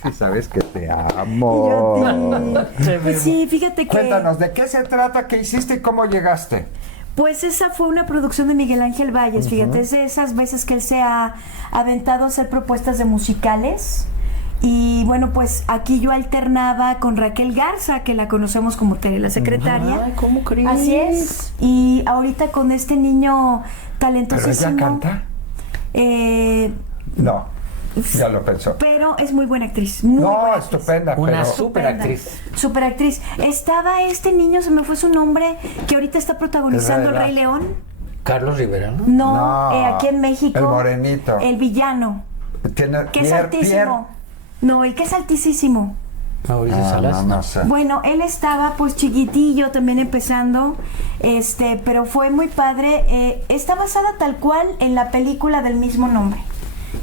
Sí, sabes que te Yo amo. te- Pues sí, fíjate que... Cuéntanos, ¿de qué se trata? ¿Qué hiciste y cómo llegaste? Pues esa fue una producción de Miguel Ángel Valles, fíjate, es de esas veces que él se ha aventado a hacer propuestas de musicales. Y bueno, pues aquí yo alternaba con Raquel Garza, que la conocemos como Tere, la secretaria. Ay, ¿cómo crees? Así es. Y ahorita con este niño ¿Pero talentosísimo. ella canta? eh, No, ya lo pensó. pero es muy buena actriz. Muy No, buena actriz. estupenda, Una pero... super actriz. Super actriz. Estaba este niño, se me fue su nombre, que ahorita está protagonizando El Rivera. Rey León. Carlos Rivera, ¿no? No, No, aquí en México. el morenito. El villano, Tiene que es altísimo. No, el que es altísimo. Mauricio Salas. No sé. Bueno, él estaba pues chiquitillo también empezando, pero fue muy padre. Está basada tal cual en la película del mismo nombre,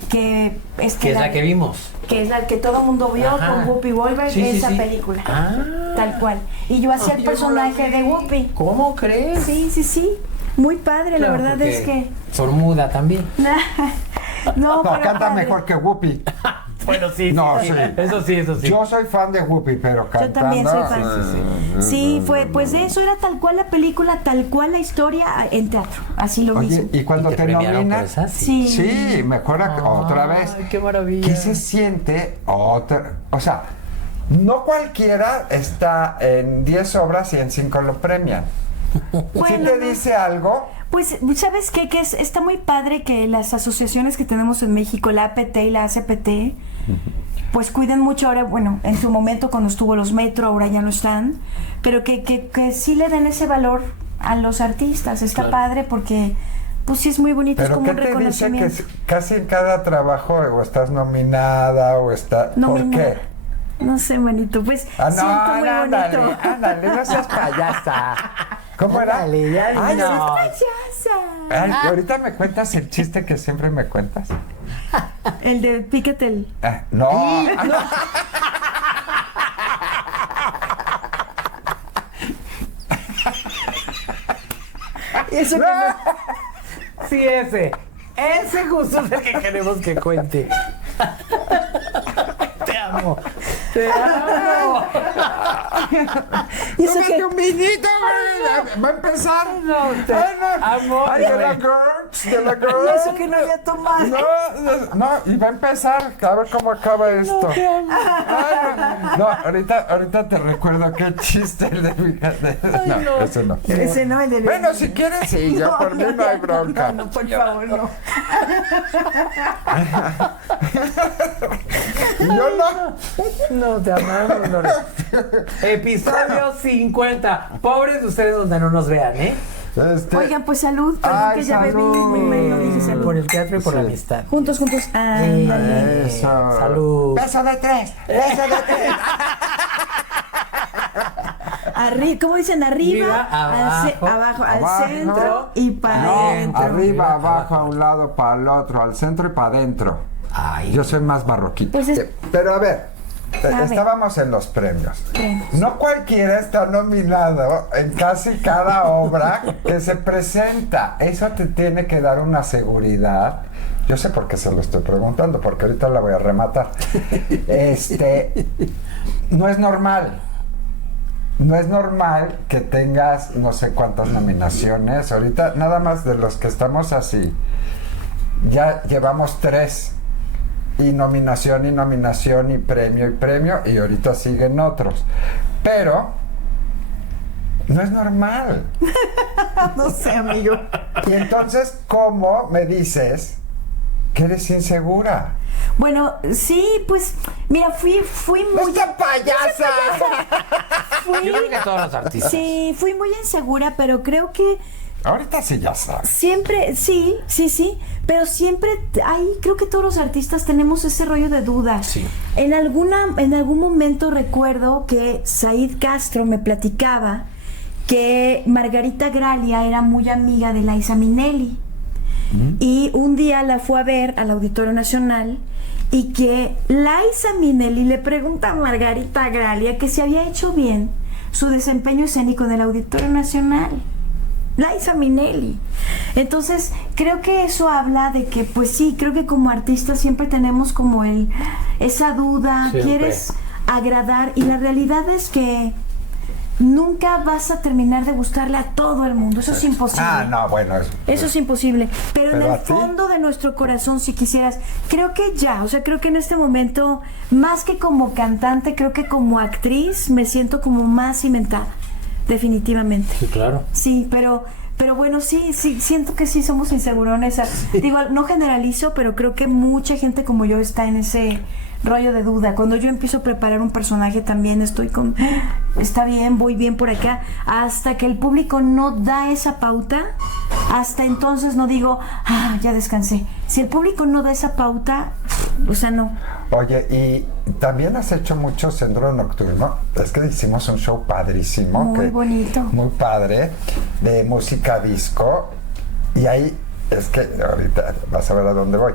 que es Que es la que vimos. que es la que todo el mundo vio Ajá. con Whoopi Goldberg, Sí, sí, esa sí. película, Ah. tal cual. Y yo hacía el Yo no la personaje vi. de Whoopi. ¿Cómo crees? Sí, sí, sí. Muy padre, Claro, la verdad porque es que. Sormuda también. No, No, pero canta padre. mejor que Whoopi. Bueno, sí, No, sí. sí. Eso sí, eso sí. Yo soy fan de Whoopi, pero cantando... Yo también soy fan. Sí, fue, pues de eso era tal cual la película, tal cual la historia en teatro. Así lo Oye, mismo. ¿y cuando ¿Y te premiaron por nominan? esa? Sí. Sí, mejor otra vez. Ay, qué maravilla. ¿Qué se siente otra? O sea, no cualquiera está en 10 obras y en 5 lo premian. ¿Sí Bueno, te no. dice algo? Pues, ¿sabes qué? Que está muy padre que las asociaciones que tenemos en México, la APT y la ACPT, pues cuiden mucho ahora, bueno, en su momento cuando estuvo los Metro, ahora ya no están, pero que sí le den ese valor a los artistas. Está Claro. padre porque, pues sí es muy bonito, es ¿Pero como qué un te dice que reconocimiento. casi en cada trabajo o estás nominada o está... ¿Por Nominada. qué? No sé, manito, pues Ah, siento no, muy ándale, bonito. ándale, no seas payasa. ¿Cómo era? Ándale, ya Ay, no. ¡Payasa! Ay, ahorita me cuentas el chiste que siempre me cuentas. El de Piquetel. Ah, no. Eso que no- Sí, ese. Ese justo es el que queremos que cuente. Te amo. Te amo. ¿Y eso Tómate qué? un vinito, güey. Va a empezar. No, te Ay, no. amo, Ay, de güey. la girls, de la ¿Y girls. eso que no había tomado? No, y va a empezar. A ver cómo acaba esto. Ay, no, ahorita te recuerdo qué chiste el de mi No, ese no. Ese no, el de... Bueno, si quieres, sí, yo por mí no hay bronca. No, por favor, no. Y yo no. No, te amamos, Loret. Episodio 50. Pobres de ustedes donde no nos vean, ¿eh? Oigan, pues salud, perdón Ay, que ya bebí, salud. no dije salud. Por el teatro y por la Sí. amistad. Juntos. Ándale. Eso. Salud. Beso de tres. Beso de tres. ¿Cómo dicen? Arriba, Abajo, al abajo. centro y para No, adentro. arriba, abajo, abajo. a un lado, para el otro, al centro y para adentro. Ay. Yo soy más barroquito. Pues es- Pero a ver, ver. estábamos en los premios. Premios. No cualquiera está nominado en casi cada obra que se presenta. Eso te tiene que dar una seguridad. Yo sé por qué se lo estoy preguntando, porque ahorita la voy a rematar. No es normal. No es normal que tengas no sé cuántas nominaciones. Ahorita nada más de los que estamos así, ya llevamos 3. Y nominación y premio, y ahorita siguen otros. Pero no es normal. No sé, amigo. Y entonces, ¿cómo me dices que eres insegura? Bueno, sí, pues, mira, fui muy... ¡Esta payasa! fui- Yo creo que todos los artistas. Sí, fui muy insegura, pero creo que Ahorita sí ya sabes. siempre, sí, pero siempre creo que todos los artistas tenemos ese rollo de duda. Sí. En algún momento recuerdo que Said Castro me platicaba que Margarita Gralia era muy amiga de Liza Minnelli. Y un día la fue a ver al Auditorio Nacional y que Liza Minnelli le pregunta a Margarita Gralia que si había hecho bien su desempeño escénico en el Auditorio Nacional. Liza Minnelli. Entonces, creo que eso habla de que, pues sí, creo que como artistas siempre tenemos como esa duda, Siempre. quieres agradar, y la realidad es que nunca vas a terminar de gustarle a todo el mundo. Eso es imposible. Ah, no, bueno. Eso es imposible. Pero en ¿Pero el a ti? fondo de nuestro corazón, si quisieras, creo que ya, o sea, creo que en este momento, más que como cantante, creo que como actriz me siento como más cimentada, definitivamente. Sí, claro. Sí, pero bueno, sí, siento que sí somos insegurones. Digo, no generalizo, pero creo que mucha gente como yo está en ese rollo de duda. Cuando yo empiezo a preparar un personaje también estoy con, está bien, voy bien por acá, hasta que el público no da esa pauta, hasta entonces no digo, ya descansé. Si el público no da esa pauta, o sea, no. Oye, y también has hecho mucho Centro Nocturno. Es que hicimos un show padrísimo. Muy bonito. Muy padre, de música disco. Y ahí, es que ahorita vas a ver a dónde voy.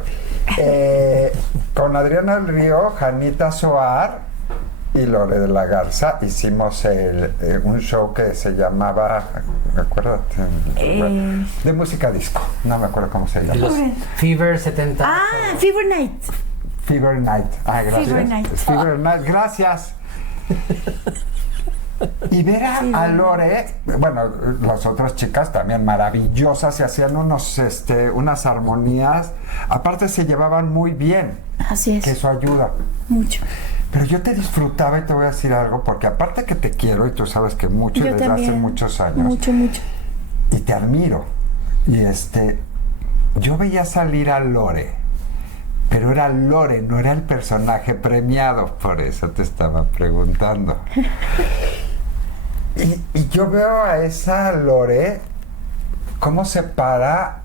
Con Adriana del Río, Janita Soar y Lore de la Garza hicimos un show que se llamaba, acuérdate, de música disco. No me acuerdo cómo se llama. Los Fever 70. Fever Night. Fever Night. Gracias. Fever Night. Fever Night, gracias. Y ver a Lore, bueno, las otras chicas también maravillosas, y hacían unas armonías. Aparte se llevaban muy bien. Así es. Que eso ayuda. Mucho. Pero yo te disfrutaba, y te voy a decir algo, porque aparte que te quiero, y tú sabes que mucho, y Yo desde hace también. muchos años. Mucho. Y te admiro. Y yo veía salir a Lore, pero era Lore, no era el personaje premiado, por eso te estaba preguntando. Y yo veo a esa Lore, cómo se para,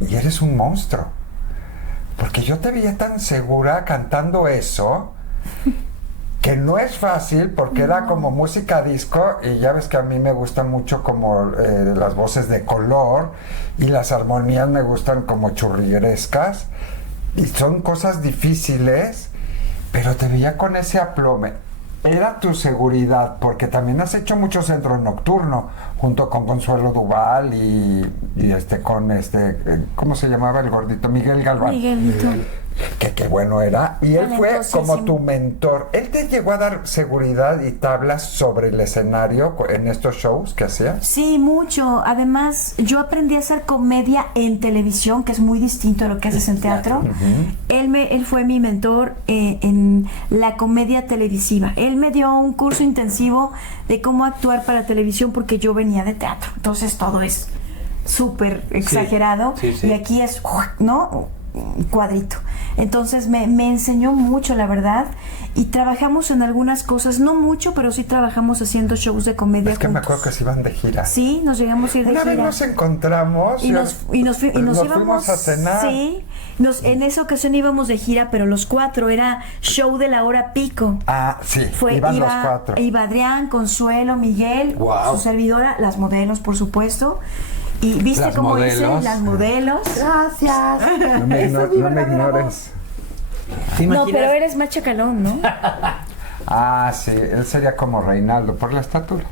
y eres un monstruo. Porque yo te veía tan segura cantando eso, que no es fácil, porque era como música disco, y ya ves que a mí me gustan mucho como las voces de color, y las armonías me gustan como churriguerescas, y son cosas difíciles, pero te veía con ese aplome. Era tu seguridad, porque también has hecho mucho Centro Nocturno, junto con Consuelo Duval y ¿cómo se llamaba el gordito? Miguel Galván. Miguelito. Que bueno era. Y él fue Talentosísimo. como tu mentor. ¿Él te llegó a dar seguridad y tablas sobre el escenario en estos shows que hacías? Sí, mucho. Además, yo aprendí a hacer comedia en televisión, que es muy distinto a lo que haces en teatro. Él fue mi mentor en la comedia televisiva. Él me dio un curso intensivo de cómo actuar para televisión, porque yo venía de teatro. Entonces todo es súper exagerado. Sí. Y aquí es, ¿no? Cuadrito. Entonces me enseñó mucho, la verdad, y trabajamos en algunas cosas, no mucho, pero sí trabajamos haciendo shows de comedia Es que me juntos. acuerdo que se iban de gira. Sí, nos llegamos a ir de Una gira. vez nos encontramos Y nos nos íbamos fuimos a cenar. Sí, en esa ocasión íbamos de gira, pero los 4 era show de la hora pico. Ah, sí, iban los 4. Iba Adrián, Consuelo, Miguel, Wow. su servidora, las modelos, por supuesto. Y viste Las cómo modelos. hice las modelos. Gracias. No me, no me ignores. ¿Te No, imaginas? pero eres más chacalón, ¿no? Ah, sí, él sería como Reinaldo por la estatura.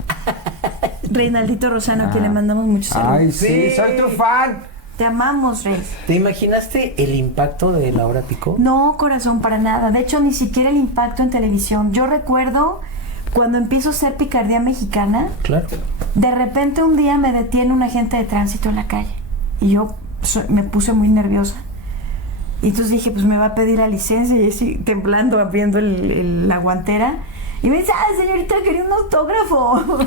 Reinaldito Rosano, a quien le mandamos muchos saludos. Ay, sí, Sí. soy tu fan. Te amamos, Rey. ¿Te imaginaste el impacto de la hora pico? No, corazón, para nada. De hecho, ni siquiera el impacto en televisión. Yo recuerdo cuando empiezo a hacer Picardía Mexicana, Claro. de repente un día me detiene un agente de tránsito en la calle y yo me puse muy nerviosa. Y entonces dije, pues me va a pedir la licencia, y así temblando, abriendo la guantera. Y me dice, ay, señorita, quería un autógrafo.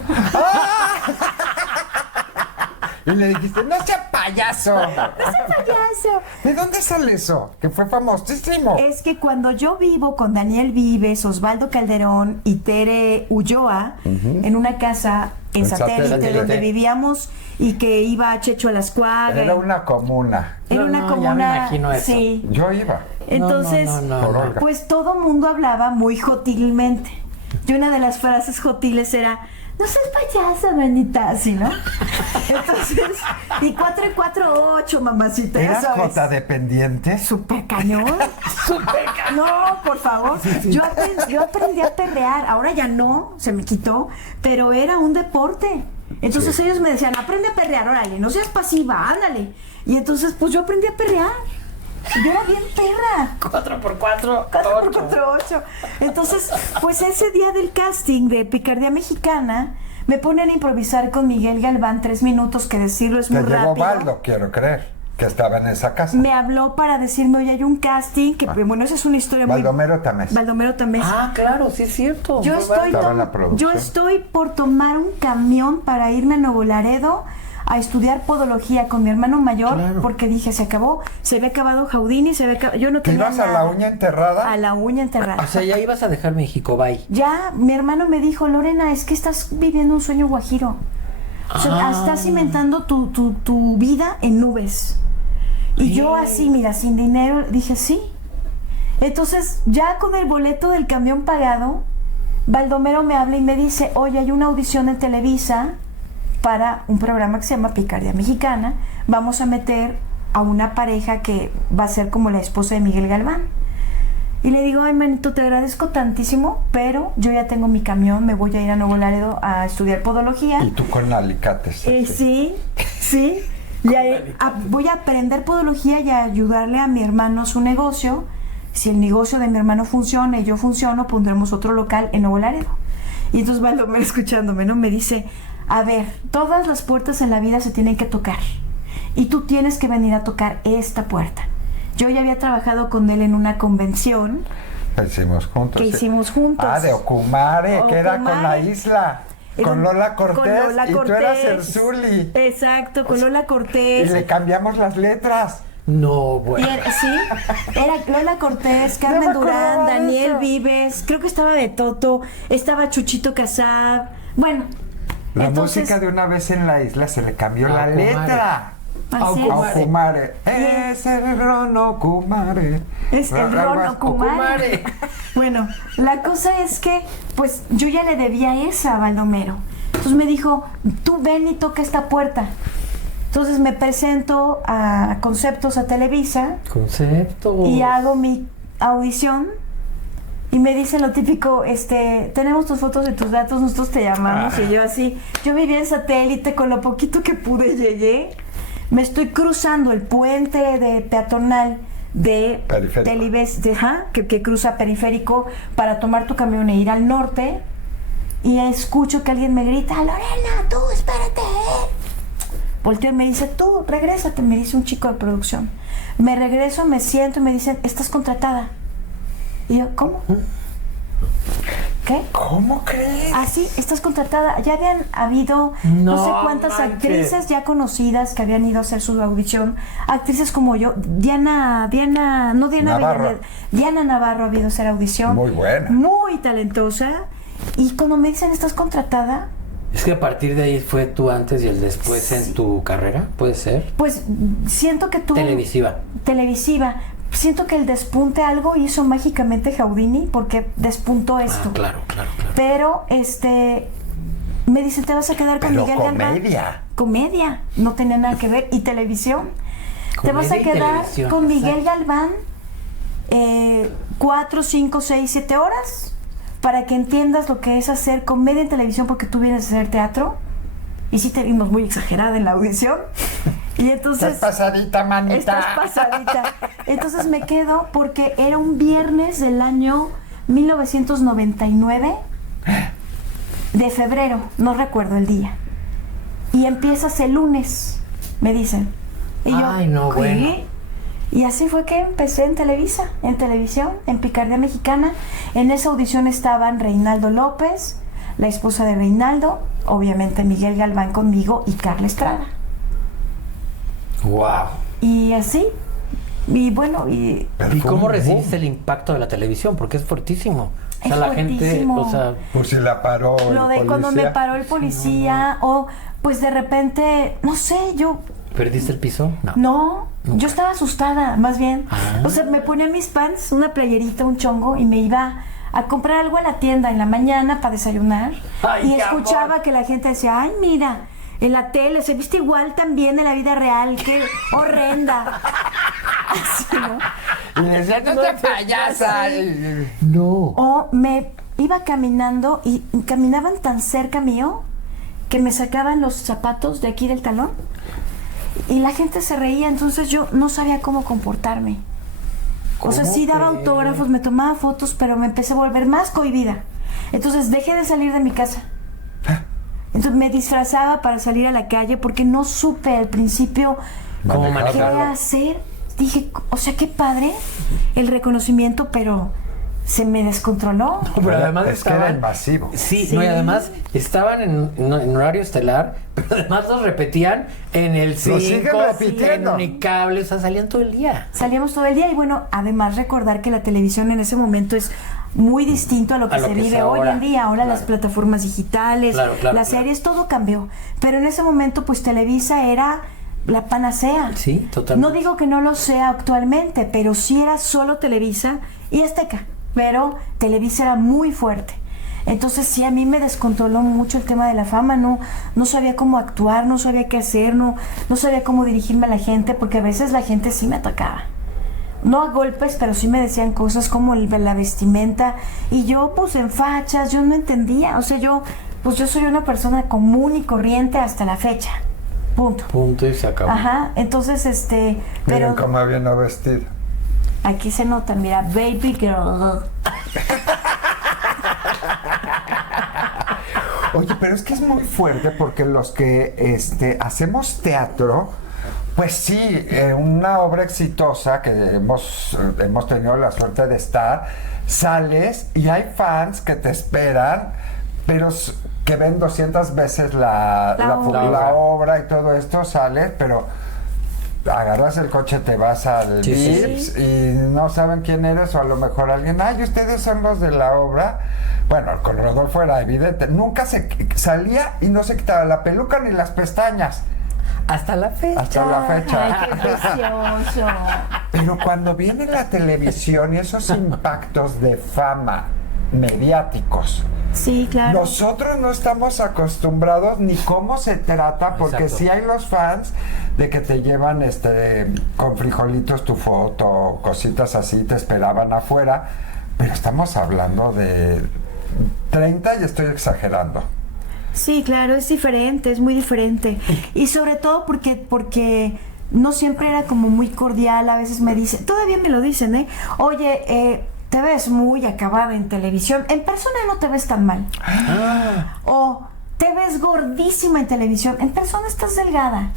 Y le dijiste, no sea payaso. Payaso. ¿De dónde sale eso? Que fue famosísimo. Es que cuando yo vivo con Daniel Vives, Osvaldo Calderón y Tere Ulloa en una casa en En satélite, Satélite. donde vivíamos y que iba Checho a las Cuagas. Era una comuna. Era No, una no, ya comuna. me imagino eso. Sí. Yo iba. Entonces, No, Por Olga. pues todo mundo hablaba muy jotilmente. Y una de las frases jotiles era, no seas payasa, manita, así, ¿no? Entonces, y 4 y 4, 8, mamacita, ya ¿Eras sabes. Jota dependiente? Súper cañón. No, por favor. Yo aprendí a perrear. Ahora ya no, se me quitó, pero era un deporte. Entonces ellos me decían, aprende a perrear, órale, no seas pasiva, ándale. Y entonces, pues yo aprendí a perrear. Yo era bien perra. 4x4, 4x4, 8. Entonces, pues ese día del casting de Picardía Mexicana, me ponen a improvisar con Miguel Galván 3 minutos, que decirlo es Te muy llevó rápido. Baldo, quiero creer, que estaba en esa casa. Me habló para decirme, oye, hay un casting, que bueno, esa es una historia Baldomero Tamés. Baldomero Tamés. Ah, claro, sí es cierto. Yo Estaba en la producción. yo estoy por tomar un camión para irme a Nuevo Laredo a estudiar podología con mi hermano mayor, Claro. porque dije, se acabó, se había acabado Houdini, yo no ¿Te tenía ibas a la nada. uña enterrada? A la uña enterrada. O sea, ya ibas a dejar México, bye. Ya, mi hermano me dijo, Lorena, es que estás viviendo un sueño guajiro. O sea, estás inventando tu vida en nubes. Y yo así, mira, sin dinero, dije, sí. Entonces, ya con el boleto del camión pagado, Baldomero me habla y me dice, oye, hay una audición en Televisa para un programa que se llama Picardía Mexicana. Vamos a meter a una pareja que va a ser como la esposa de Miguel Galván. Y le digo, ay, manito, te agradezco tantísimo, pero yo ya tengo mi camión, me voy a ir a Nuevo Laredo a estudiar podología. Y tú con alicates. así. Sí. Voy a aprender podología y a ayudarle a mi hermano su negocio. Si el negocio de mi hermano funciona y yo funciono, pondremos otro local en Nuevo Laredo. Y entonces Baldomero, escuchándome, ¿no? Me dice, a ver, todas las puertas en la vida se tienen que tocar. Y tú tienes que venir a tocar esta puerta. Yo ya había trabajado con él en una convención La hicimos juntos. que sí. hicimos juntos. Ah, de Ocumare, que era con la Ocumare. isla. Era Con Lola Cortés. con Lola y tú Cortés. eras el Zuli. Exacto, con Lola Y Cortés. le cambiamos las letras. No, Y bueno. era Lola Cortés, Carmen me acordaba Durán, de Daniel eso. Vives, creo que estaba de Toto, estaba Chuchito Casab. Bueno, La entonces, música de Una vez en la isla se le cambió A la Ocumare. letra. así A es. Ocumare. Es el Ron Ocumare. Es el Ron Algo- Ocumare. Bueno, la cosa es que, pues, yo ya le debía esa a Baldomero. Entonces me dijo, tú ven y toca esta puerta. Entonces me presento a Conceptos, a Televisa, Concepto. y hago mi audición. Y me dicen lo típico, tenemos tus fotos y tus datos, nosotros te llamamos. Y yo así, yo vivía en satélite, con lo poquito que pude llegué. Me estoy cruzando el puente de peatonal de Periférico. Televisa, que cruza periférico para tomar tu camión e ir al norte. Y escucho que alguien me grita, Lorena, tú, espérate. Volteo y me dice, tú, regrésate, me dice un chico de producción. Me regreso, me siento y me dicen, estás contratada. Y yo, ¿cómo? ¿Qué? ¿Cómo crees? Ah, sí, estás contratada. Ya habían habido no sé cuántas actrices ya conocidas que habían ido a hacer su audición. Actrices como yo, Diana Navarro. Diana Navarro ha ido a hacer audición. Muy buena. Muy talentosa. Y cuando me dicen, ¿estás contratada? Es que a partir de ahí fue tu antes y el después Sí. en tu carrera, ¿puede ser? Pues siento que tú... Televisiva. Siento que el despunte algo hizo mágicamente Houdini porque despuntó esto. Ah, claro. Pero me dicen, te vas a quedar con Pero Miguel Galván. Comedia, no tenía nada que ver. Y televisión. Te vas a Comedia y quedar televisión, con Miguel exacto. Galván 4, 5, 6, 7 horas para que entiendas lo que es hacer comedia en televisión porque tú vienes a hacer teatro. Y sí te vimos muy exagerada en la audición. Y entonces... Estás pasadita, manita. Estás pasadita. Entonces me quedo porque era un viernes del año 1999 de febrero, no recuerdo el día. Y empiezas el lunes, me dicen. Y yo, Ay, no, ¿qué? bueno. Y así fue que empecé en Televisa, en televisión, en Picardía Mexicana. En esa audición estaban Reinaldo López, la esposa de Reinaldo, obviamente Miguel Galván conmigo y Carla Estrada. Wow. Y así, y bueno, ¿Y Pero fue cómo un recibiste boom. el impacto de la televisión? Porque es fuertísimo. O sea, Es la gente, fuertísimo. o sea, Por si la paró el lo de cuando me policía. paró el policía, o pues de repente, no sé, yo ¿perdiste el piso? no, Nunca. yo estaba asustada, más bien. Ah. O sea, me ponía mis pants, una playerita, un chongo, y me iba a comprar algo a la tienda en la mañana para desayunar. Ay, Y qué escuchaba amor. que la gente decía, ay, mira, en la tele se viste igual también en la vida real, qué horrenda. Así, ¿no? Y le decía, no te payasa. No. O me iba caminando y caminaban tan cerca mío que me sacaban los zapatos de aquí del talón y la gente se reía, entonces yo no sabía cómo comportarme. O sea, ¿Cómo sí daba crees? autógrafos, me tomaba fotos, pero me empecé a volver más cohibida. Entonces dejé de salir de mi casa. Entonces me disfrazaba para salir a la calle porque no supe al principio ¿Cómo qué manejarlo? hacer. Dije, o sea, qué padre el reconocimiento, pero se me descontroló. No, pero además Es que era estaban... invasivo. Sí, Sí. no, y además estaban en horario estelar, pero además los repetían en el 5, siguen repitiendo. en Unicable, o sea, salían todo el día. Salíamos todo el día y bueno, además recordar que la televisión en ese momento es muy distinto a lo que A lo se que es vive hoy ahora. en día. Ahora Claro. las plataformas digitales, Claro, las claro. series, todo cambió. Pero en ese momento pues Televisa era la panacea. Sí, totalmente. No digo que no lo sea actualmente, pero sí era solo Televisa y Azteca. Pero Televisa era muy fuerte. Entonces sí, a mí me descontroló mucho el tema de la fama, no sabía cómo actuar, no sabía qué hacer, no sabía cómo dirigirme a la gente, porque a veces la gente sí me atacaba. No a golpes, pero sí me decían cosas como la vestimenta, y yo pues en fachas, yo no entendía, o sea, yo soy una persona común y corriente hasta la fecha, punto. Punto y se acabó. Ajá, entonces Miren pero cómo vino vestido. aquí se nota, mira, baby girl. Oye, pero es que es muy fuerte porque los que hacemos teatro, pues sí, una obra exitosa que hemos tenido la suerte de estar, sales y hay fans que te esperan, pero que ven 200 veces la obra y todo esto, sales, pero agarras el coche, te vas al Sí, sí, Vips y no saben quién eres, o a lo mejor alguien, ay, ustedes son los de la obra. Bueno, con Rodolfo era evidente, nunca salía y no se quitaba la peluca ni las pestañas. Hasta la fecha. Hasta la fecha. Ay, qué precioso. Pero cuando viene la televisión y esos impactos de fama mediáticos, Sí, claro. nosotros no estamos acostumbrados ni cómo se trata, porque Exacto. sí hay los fans de que te llevan con frijolitos tu foto, cositas así, te esperaban afuera, pero estamos hablando de 30 y estoy exagerando. Sí, claro, es diferente, es muy diferente. Y sobre todo porque no siempre era como muy cordial, a veces me dicen, todavía me lo dicen, oye, te ves muy acabada en televisión, en persona no te ves tan mal. O te ves gordísima en televisión, en persona estás delgada.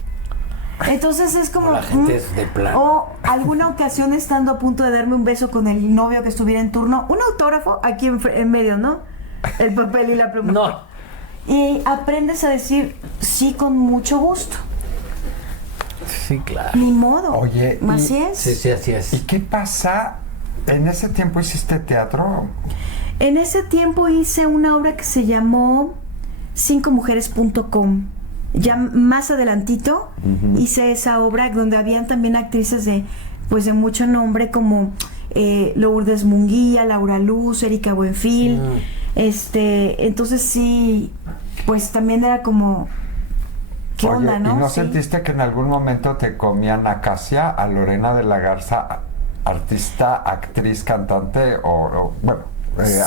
Entonces es como... O la gente es de plano. O alguna ocasión estando a punto de darme un beso con el novio que estuviera en turno, un autógrafo aquí en medio, ¿no? el papel y la pluma. No. Y aprendes a decir sí con mucho gusto. Sí, claro. Ni modo. Oye, así es. Sí, así es. ¿Y qué pasa? ¿En ese tiempo hiciste teatro? En ese tiempo hice una obra que se llamó 5mujeres.com. Ya más adelantito hice esa obra donde habían también actrices de mucho nombre como Lourdes Munguía, Laura Luz, Erika Buenfil. Entonces sí, pues también era como ¿qué onda, no? ¿Y no Sí. sentiste que en algún momento te comían acacia a Lorena de la Garza, artista, actriz, cantante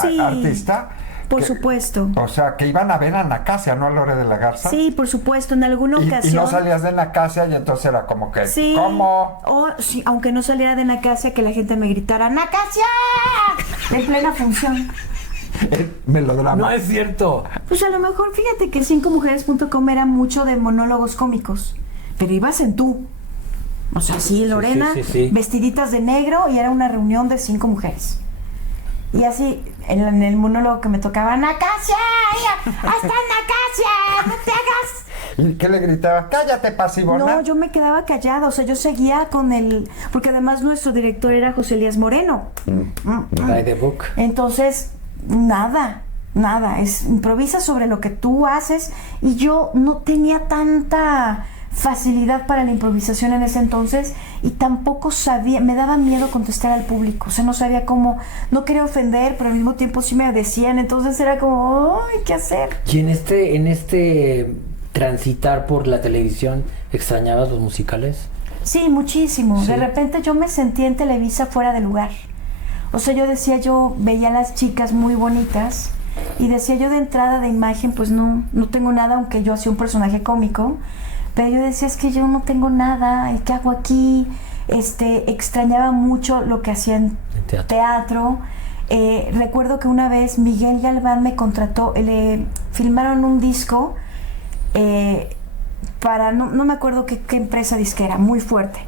Sí, artista? por supuesto. O sea, que iban a ver a Nacasia, no a Lore de la Garza. Sí, por supuesto, en alguna ocasión. Y no salías de Nacasia y entonces era como que, Sí. ¿cómo? O sí, aunque no saliera de Nacasia, que la gente me gritara ¡Nacasia! En plena función. Melodrama. No es cierto. Pues a lo mejor, fíjate que 5mujeres.com era mucho de monólogos cómicos, pero ibas en tú. O sea, sí, Lorena, sí. vestiditas de negro, y era una reunión de 5 mujeres. Y así, en el monólogo que me tocaba, ¡Nacasia! ¡Hasta Nacasia! ¡No te hagas! ¿Y qué le gritaba? ¡Cállate, pasivona! No, yo me quedaba callada, o sea, yo seguía con el... Porque además nuestro director era José Elías Moreno. By the book. Entonces, nada, improvisa sobre lo que tú haces, y yo no tenía tanta facilidad para la improvisación en ese entonces, y tampoco sabía, me daba miedo contestar al público, o sea, no sabía cómo, no quería ofender, pero al mismo tiempo sí me decían, entonces era como, ¡ay, qué hacer! Y en este transitar por la televisión, ¿extrañabas los musicales? Sí, muchísimo. Sí. De repente yo me sentía en Televisa fuera de lugar. O sea, yo veía a las chicas muy bonitas y decía yo de entrada de imagen, pues no tengo nada, aunque yo hacía un personaje cómico, pero yo decía, es que yo no tengo nada, ¿y qué hago aquí? Extrañaba mucho lo que hacía en teatro. Recuerdo que una vez Miguel Galván me contrató, le filmaron un disco para, no me acuerdo qué empresa disquera, muy fuerte,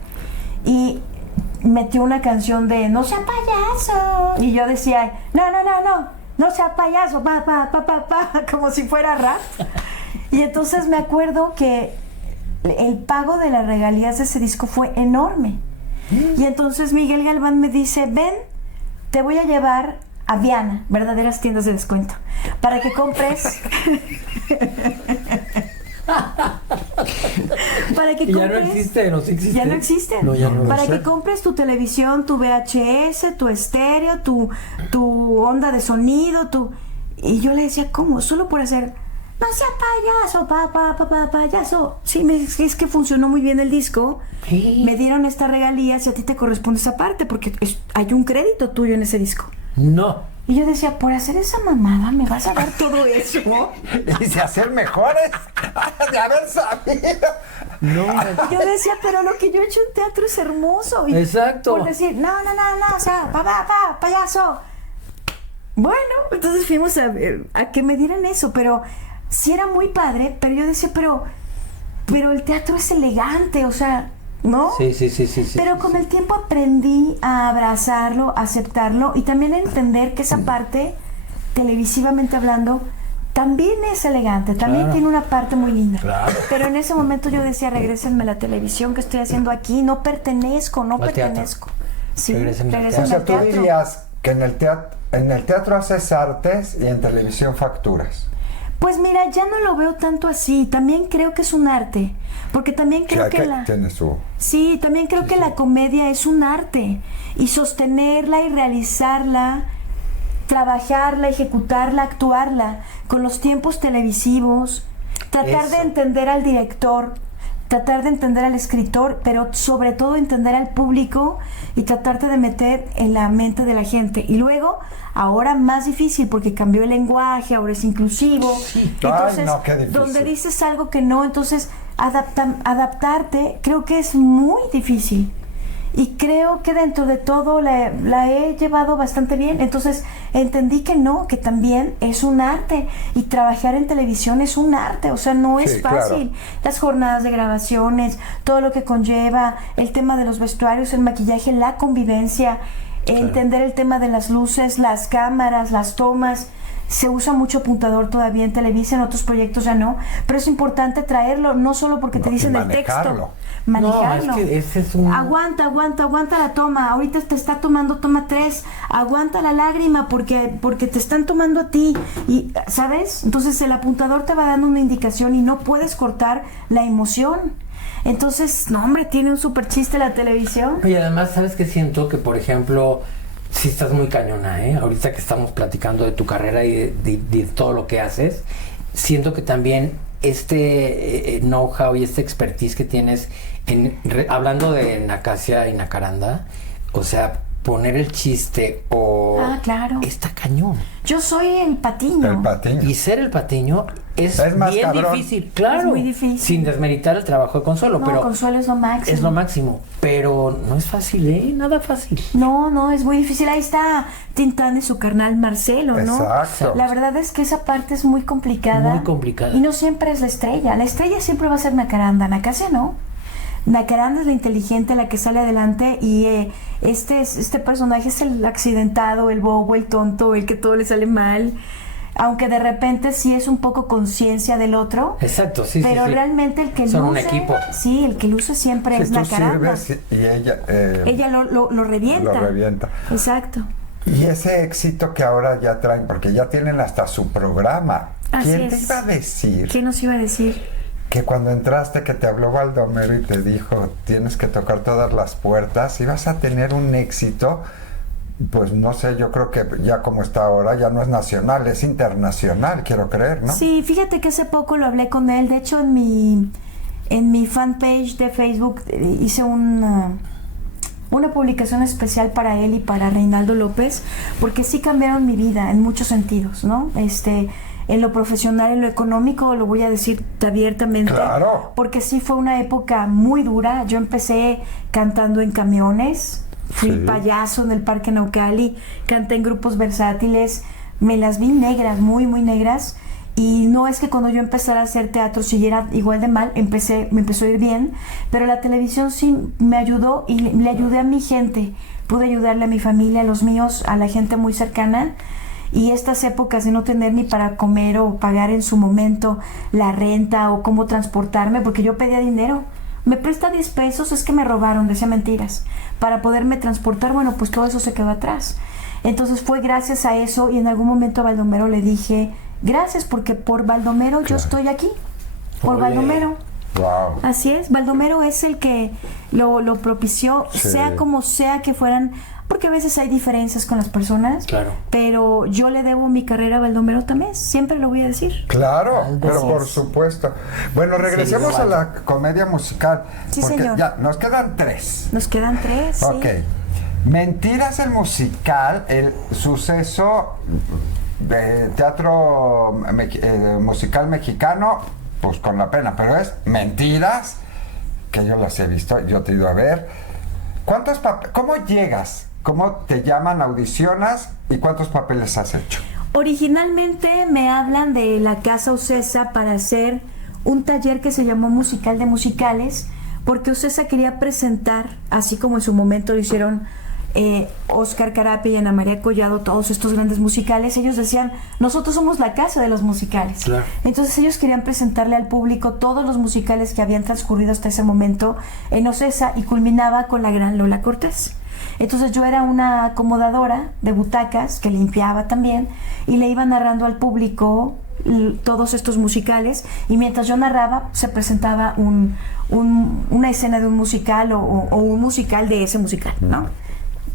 y metió una canción de "No sea payaso", y yo decía no sea payaso, pa, como si fuera rap. Y entonces me acuerdo que el pago de las regalías de ese disco fue enorme, y entonces Miguel Galván me dice, ven, te voy a llevar a Diana, verdaderas tiendas de descuento, para que compres para que Y ya no compres, existe, no existe. ya no existen. No, ya no. Para sé. que compres tu televisión, tu VHS, tu estéreo, tu onda de sonido, y yo le decía, ¿cómo? Solo por hacer "No sea payaso, payaso". Sí, es que funcionó muy bien el disco. Sí. Me dieron estas regalías y a ti te corresponde esa parte porque hay un crédito tuyo en ese disco. No. Y yo decía, por hacer esa mamada, ¿me vas a dar todo eso? Y si hacer mejores, de haber sabido. No. Y yo decía, pero lo que yo he hecho en teatro es hermoso. Y Exacto. por decir, no, o sea, payaso. Bueno, entonces fuimos a que me dieran eso, pero sí era muy padre, pero yo decía, pero el teatro es elegante, o sea, ¿no? Sí. Pero con el tiempo aprendí a abrazarlo, a aceptarlo y también a entender que esa parte, televisivamente hablando, también es elegante, también Claro. tiene una parte muy linda. Claro. Pero en ese momento yo decía, regrésenme a la televisión, que estoy haciendo aquí? No pertenezco, Al teatro. pertenezco. Sí, Regrésenme al O regrésenme sea, al tú teatro. dirías que en el teatro haces artes y en televisión facturas. Pues mira, ya no lo veo tanto así. También creo que es un arte. Porque también creo O sea, que tiene su... Sí, también creo que la comedia es un arte. Y sostenerla y realizarla, trabajarla, ejecutarla, actuarla, con los tiempos televisivos, tratar Eso. de entender al director, tratar de entender al escritor, pero sobre todo entender al público y tratarte de meter en la mente de la gente. Y luego, ahora más difícil porque cambió el lenguaje, ahora es inclusivo. Entonces, Ay, no, qué difícil. donde dices algo que no, entonces adaptarte creo que es muy difícil. Y creo que dentro de todo la he llevado bastante bien. Entonces entendí que no, que también es un arte. Y trabajar en televisión es un arte, o sea, no es Sí, fácil. claro. Las jornadas de grabaciones, todo lo que conlleva, el tema de los vestuarios, el maquillaje, la convivencia, entender el tema de las luces, las cámaras, las tomas. se usa mucho apuntador todavía en Televisa, en otros proyectos ya no, pero es importante traerlo, no solo porque te dicen el texto, manejarlo. No, es que ese es un... Aguanta la toma, ahorita te está tomando toma 3, aguanta la lágrima porque te están tomando a ti, y ¿sabes? Entonces el apuntador te va dando una indicación y no puedes cortar la emoción. Entonces, no, hombre, tiene un súper chiste la televisión. Y además, ¿sabes qué siento? Que, por ejemplo, sí estás muy cañona, ¿eh? Ahorita que estamos platicando de tu carrera y de todo lo que haces, siento que también este know-how y esta expertise que tienes hablando de Nacasia y Nacaranda, o sea, poner el chiste o... Ah, claro. Está cañón. Yo soy el patiño. El patiño. Y ser el patiño es más bien cabrón. difícil, claro. Es muy difícil. Sin desmeritar el trabajo de Consuelo, No, pero... Consuelo es lo máximo. Es lo máximo, pero no es fácil, ¿eh? Nada fácil. No, es muy difícil. Ahí está Tintán y su carnal Marcelo, ¿no? Exacto. La verdad es que esa parte es muy complicada. Muy complicada. Y no siempre es la estrella. La estrella siempre va a ser Nacaranda. Nacasia no. Nacaranda es la inteligente, la que sale adelante, y este personaje es el accidentado, el bobo, el tonto, el que todo le sale mal, aunque de repente sí es un poco conciencia del otro. Exacto, sí, pero sí. realmente el que son luce, un equipo. sí, el que luce siempre Si es tú Nacaranda. sirves y ella... Ella lo revienta. Lo revienta. Exacto. Y ese éxito que ahora ya traen, porque ya tienen hasta su programa. Así ¿Quién te es. iba a decir ¿Quién nos iba a decir? que cuando entraste, que te habló Baldomero y te dijo, tienes que tocar todas las puertas y vas a tener un éxito? Pues no sé, yo creo que ya como está ahora, ya no es nacional, es internacional, quiero creer, ¿no? Sí, fíjate que hace poco lo hablé con él. De hecho, en mi fanpage de Facebook hice una publicación especial para él y para Reinaldo López, porque sí cambiaron mi vida en muchos sentidos, ¿no? En lo profesional, en lo económico, lo voy a decir abiertamente. Claro. Porque sí fue una época muy dura. Yo empecé cantando en camiones, fui Sí. payaso en el Parque Naucali, canté en grupos versátiles, me las vi negras, muy, muy negras. Y no es que cuando yo empezara a hacer teatro siguiera igual de mal, me empezó a ir bien, pero la televisión sí me ayudó y le ayudé a mi gente. Pude ayudarle a mi familia, a los míos, a la gente muy cercana. Y estas épocas de no tener ni para comer o pagar en su momento la renta o cómo transportarme, porque yo pedía dinero. Me presta 10 pesos, es que me robaron, decía mentiras, para poderme transportar. Bueno, pues todo eso se quedó atrás. Entonces fue gracias a eso, y en algún momento a Baldomero le dije, gracias, porque por Baldomero yo estoy aquí. Por Ole. Baldomero. Wow. Así es, Baldomero es el que lo propició, Sí. sea como sea que fueran, porque a veces hay diferencias con las personas, Claro. pero yo le debo mi carrera a Baldomero también, siempre lo voy a decir. Claro, pero Así por es. supuesto. Bueno, regresemos Sí, a la comedia musical. Sí, porque señor. ya, nos quedan 3. Nos quedan 3, Ok. Mentiras, el musical, el suceso de teatro musical mexicano, pues con la pena, pero es Mentiras, que yo las he visto, yo te he ido a ver. ¿Cómo llegas? ¿Cómo te llaman, audicionas y cuántos papeles has hecho? Originalmente me hablan de la Casa Ocesa para hacer un taller que se llamó Musical de Musicales, porque Ocesa quería presentar, así como en su momento lo hicieron Óscar Carapia y Ana María Collado, todos estos grandes musicales. Ellos decían, nosotros somos la casa de los musicales. Claro. Entonces ellos querían presentarle al público todos los musicales que habían transcurrido hasta ese momento en Ocesa, y culminaba con la gran Lola Cortés. Entonces yo era una acomodadora de butacas que limpiaba también y le iba narrando al público todos estos musicales, y mientras yo narraba se presentaba una escena de un musical o un musical de ese musical, ¿no?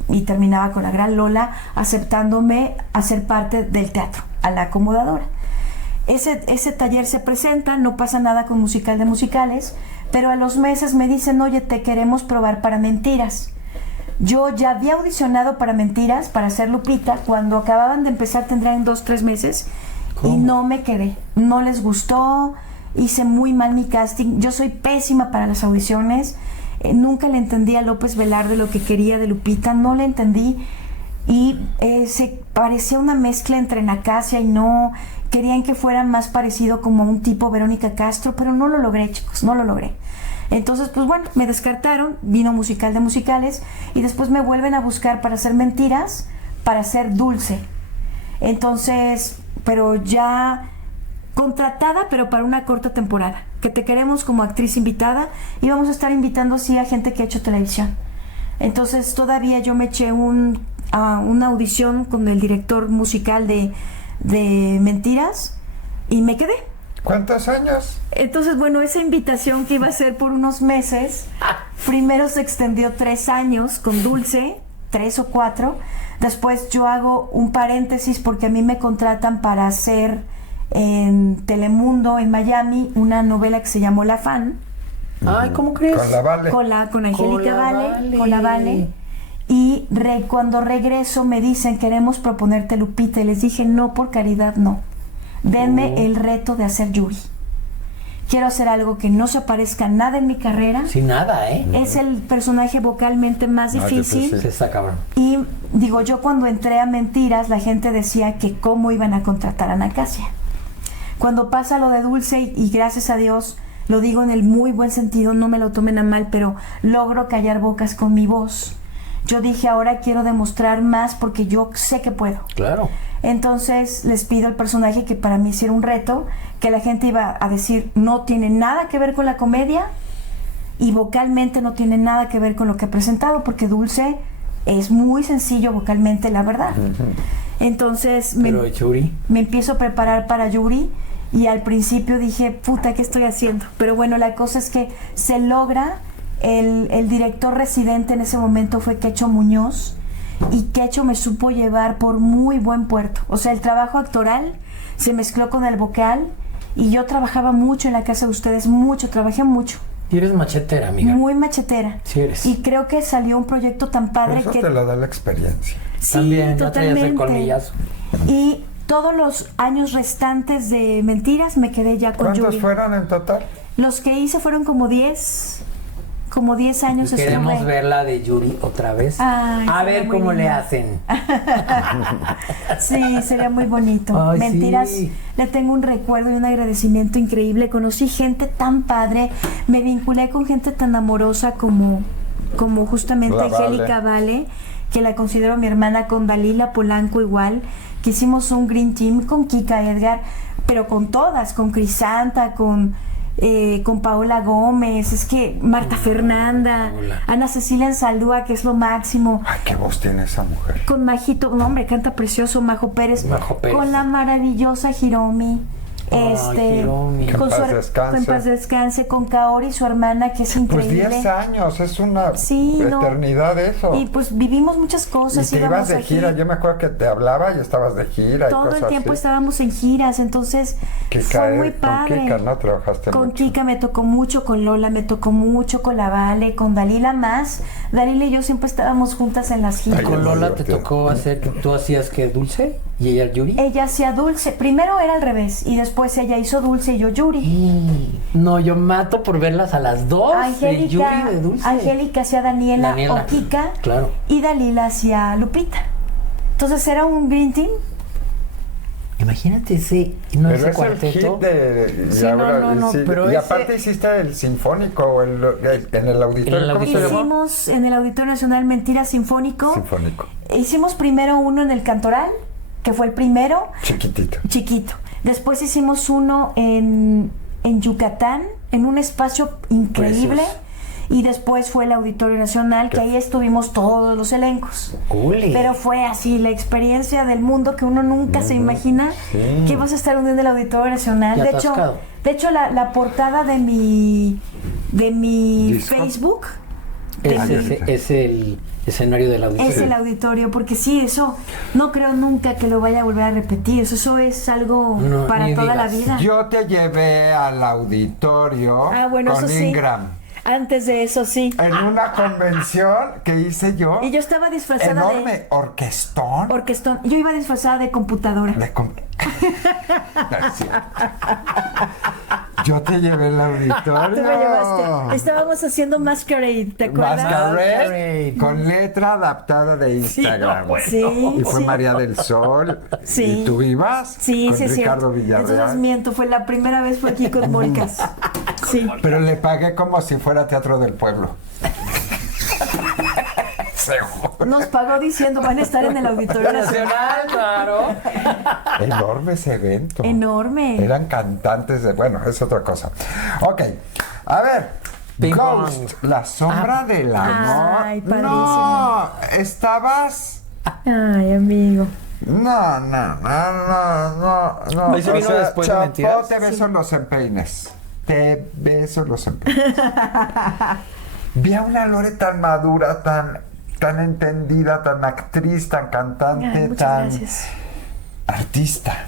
Y terminaba con la gran Lola aceptándome a ser parte del teatro, a la acomodadora. Ese taller se presenta, no pasa nada con Musical de Musicales, pero a los meses me dicen, oye, te queremos probar para Mentiras. Yo ya había audicionado para Mentiras, para ser Lupita, cuando acababan de empezar, tendrían 2-3 meses, ¿Cómo? y no me quedé, no les gustó, hice muy mal mi casting, yo soy pésima para las audiciones, nunca le entendí a López Velarde lo que quería de Lupita, no le entendí, y se parecía una mezcla entre Nacasia y no, querían que fuera más parecido como un tipo Verónica Castro, pero no lo logré, chicos, no lo logré. Entonces, pues bueno, me descartaron, vino Musical de Musicales, y después me vuelven a buscar para hacer Mentiras, para hacer Dulce. Entonces, pero ya contratada, pero para una corta temporada, que te queremos como actriz invitada y vamos a estar invitando así a gente que ha hecho televisión. Entonces todavía yo me eché una audición con el director musical de Mentiras y me quedé. ¿Cuántos años? Entonces, bueno, esa invitación que iba a ser por unos meses, primero se extendió 3 años con Dulce, 3 o 4. Después yo hago un paréntesis porque a mí me contratan para hacer en Telemundo, en Miami, una novela que se llamó La Fan. Ay, ¿cómo crees? Con la Vale. Con Angélica Vale, con la Vale. Y cuando regreso me dicen, queremos proponerte Lupita. Y les dije, no, por caridad, no. Denme el reto de hacer Yuri. Quiero hacer algo que no se parezca a nada en mi carrera. Sin nada, ¿eh? Es el personaje vocalmente más difícil. Se está cabrón. Y digo, yo cuando entré a Mentiras, la gente decía que cómo iban a contratar a Ana Casia. Cuando pasa lo de Dulce, y gracias a Dios, lo digo en el muy buen sentido, no me lo tomen a mal, pero logro callar bocas con mi voz. Yo dije, ahora quiero demostrar más porque yo sé que puedo. Claro. Entonces les pido el personaje que para mí sí era un reto, que la gente iba a decir, no tiene nada que ver con la comedia y vocalmente no tiene nada que ver con lo que he presentado, porque Dulce es muy sencillo vocalmente, la verdad. Entonces me empiezo a preparar para Yuri y al principio dije, puta, ¿qué estoy haciendo? Pero bueno, la cosa es que se logra. El director residente en ese momento fue Quecho Muñoz, y Quecho me supo llevar por muy buen puerto. O sea, el trabajo actoral se mezcló con el vocal y yo trabajaba mucho en la casa de ustedes, trabajé mucho. Y eres machetera, amiga. Muy machetera. Sí eres. Y creo que salió un proyecto tan padre eso que... te lo da la experiencia. Sí, también, totalmente. ya traías el colmillazo. Y todos los años restantes de Mentiras me quedé ya con ¿Cuántos Yuri. fueron en total? Los que hice fueron como 10 años. Queremos estuve. ver la de Yuri otra vez. Ay, a sería ver muy cómo le linda. hacen. Sí, sería muy bonito. Ay, Mentiras, sí. le tengo un recuerdo y un agradecimiento increíble. Conocí gente tan padre, me vinculé con gente tan amorosa como justamente La Angélica Vale, que la considero mi hermana, con Dalila Polanco igual, que hicimos un Green Team con Kika Edgar, pero con todas, con Crisanta, con Paola Gómez, es que Marta Fernanda, Ana Cecilia Ensaldúa, que es lo máximo. Ay, qué voz tiene esa mujer. Con Majito, no hombre, canta precioso, Majo Pérez. Majo Pérez. Con la maravillosa Hiromi. Hiromi. Que en paz descanse. En paz descanse, con Kaori, su hermana, que es Pues increíble. 10 años, es una Sí, no. eternidad eso. Y pues vivimos muchas cosas. Y te ibas íbamos de aquí. gira, yo me acuerdo que te hablaba y estabas de gira y Todo cosas el tiempo así. estábamos en giras, entonces fue muy padre. Con Kika, ¿no? Trabajaste Con mucho. Kika me tocó mucho, con Lola me tocó mucho, con la Vale, con Dalila más. Dalila y yo siempre estábamos juntas en las giras. Ay, Con es muy Lola te divertido. tocó hacer que tú hacías que Dulce y ella Yuri. Ella hacía Dulce, primero era al revés y después ella hizo Dulce y yo Yuri. No, yo mato por verlas a las dos. De Yuri y de Dulce. Angélica hacía Daniela o Kika, claro. y Dalila hacía Lupita. Entonces era un Green Team. Imagínate ese Pero ese es cuarteto. el hit de... Sí, no, pero y ese- aparte hiciste el sinfónico en el auditorio. En el ¿cómo se auditorio. llama? Hicimos en el Auditorio Nacional Mentiras Sinfónico. Sinfónico. Hicimos primero uno en el Cantoral, que fue el primero, Chiquitito. chiquito. Después hicimos uno en Yucatán, en un espacio increíble. Precioso. Y después fue el Auditorio Nacional, que ahí estuvimos todos los elencos. ¡Ule! Pero fue así, la experiencia del mundo que uno nunca se imagina Sí. que vas a estar un día en el Auditorio Nacional. Y De hecho, atascado. la portada de mi ¿Disco? Facebook Es el escenario del auditorio. es el auditorio, porque sí, eso no creo nunca que lo vaya a volver a repetir. Eso es algo No, para ni toda la digas. vida. Yo te llevé al auditorio Bueno, con eso sí. Ingram. Antes de eso, sí. En una convención que hice yo. Y yo estaba disfrazada Enorme de orquestón. orquestón. Yo iba disfrazada de computadora. No es cierto. Yo te llevé al auditorio. Tú me llevaste. Estábamos haciendo Masquerade, ¿te acuerdas? Masquerade con letra adaptada de Instagram. Sí, Y fue sí. María del Sol. Sí. ¿Y tú ibas? Sí, con sí, es Ricardo cierto. Villarreal. Entonces miento, fue la primera vez fue aquí con Mónicas. Sí. Pero le pagué como si fuera Teatro del Pueblo. Seguro. Nos pagó diciendo van a estar en el Auditorio Nacional. Claro. Enorme ese evento. Enorme. Eran cantantes de... Bueno, es otra cosa. Ok, a ver. Ping Ghost, pong. la sombra del amor. Ay, padrísimo. No, estabas... Ay, amigo. No. ¿Eso vino después de Chapo, Mentiras? te beso en los empeines. Te beso en los empeines. Vi a una Lore tan madura, tan entendida, tan actriz, tan cantante, Ay, muchas tan gracias. artista.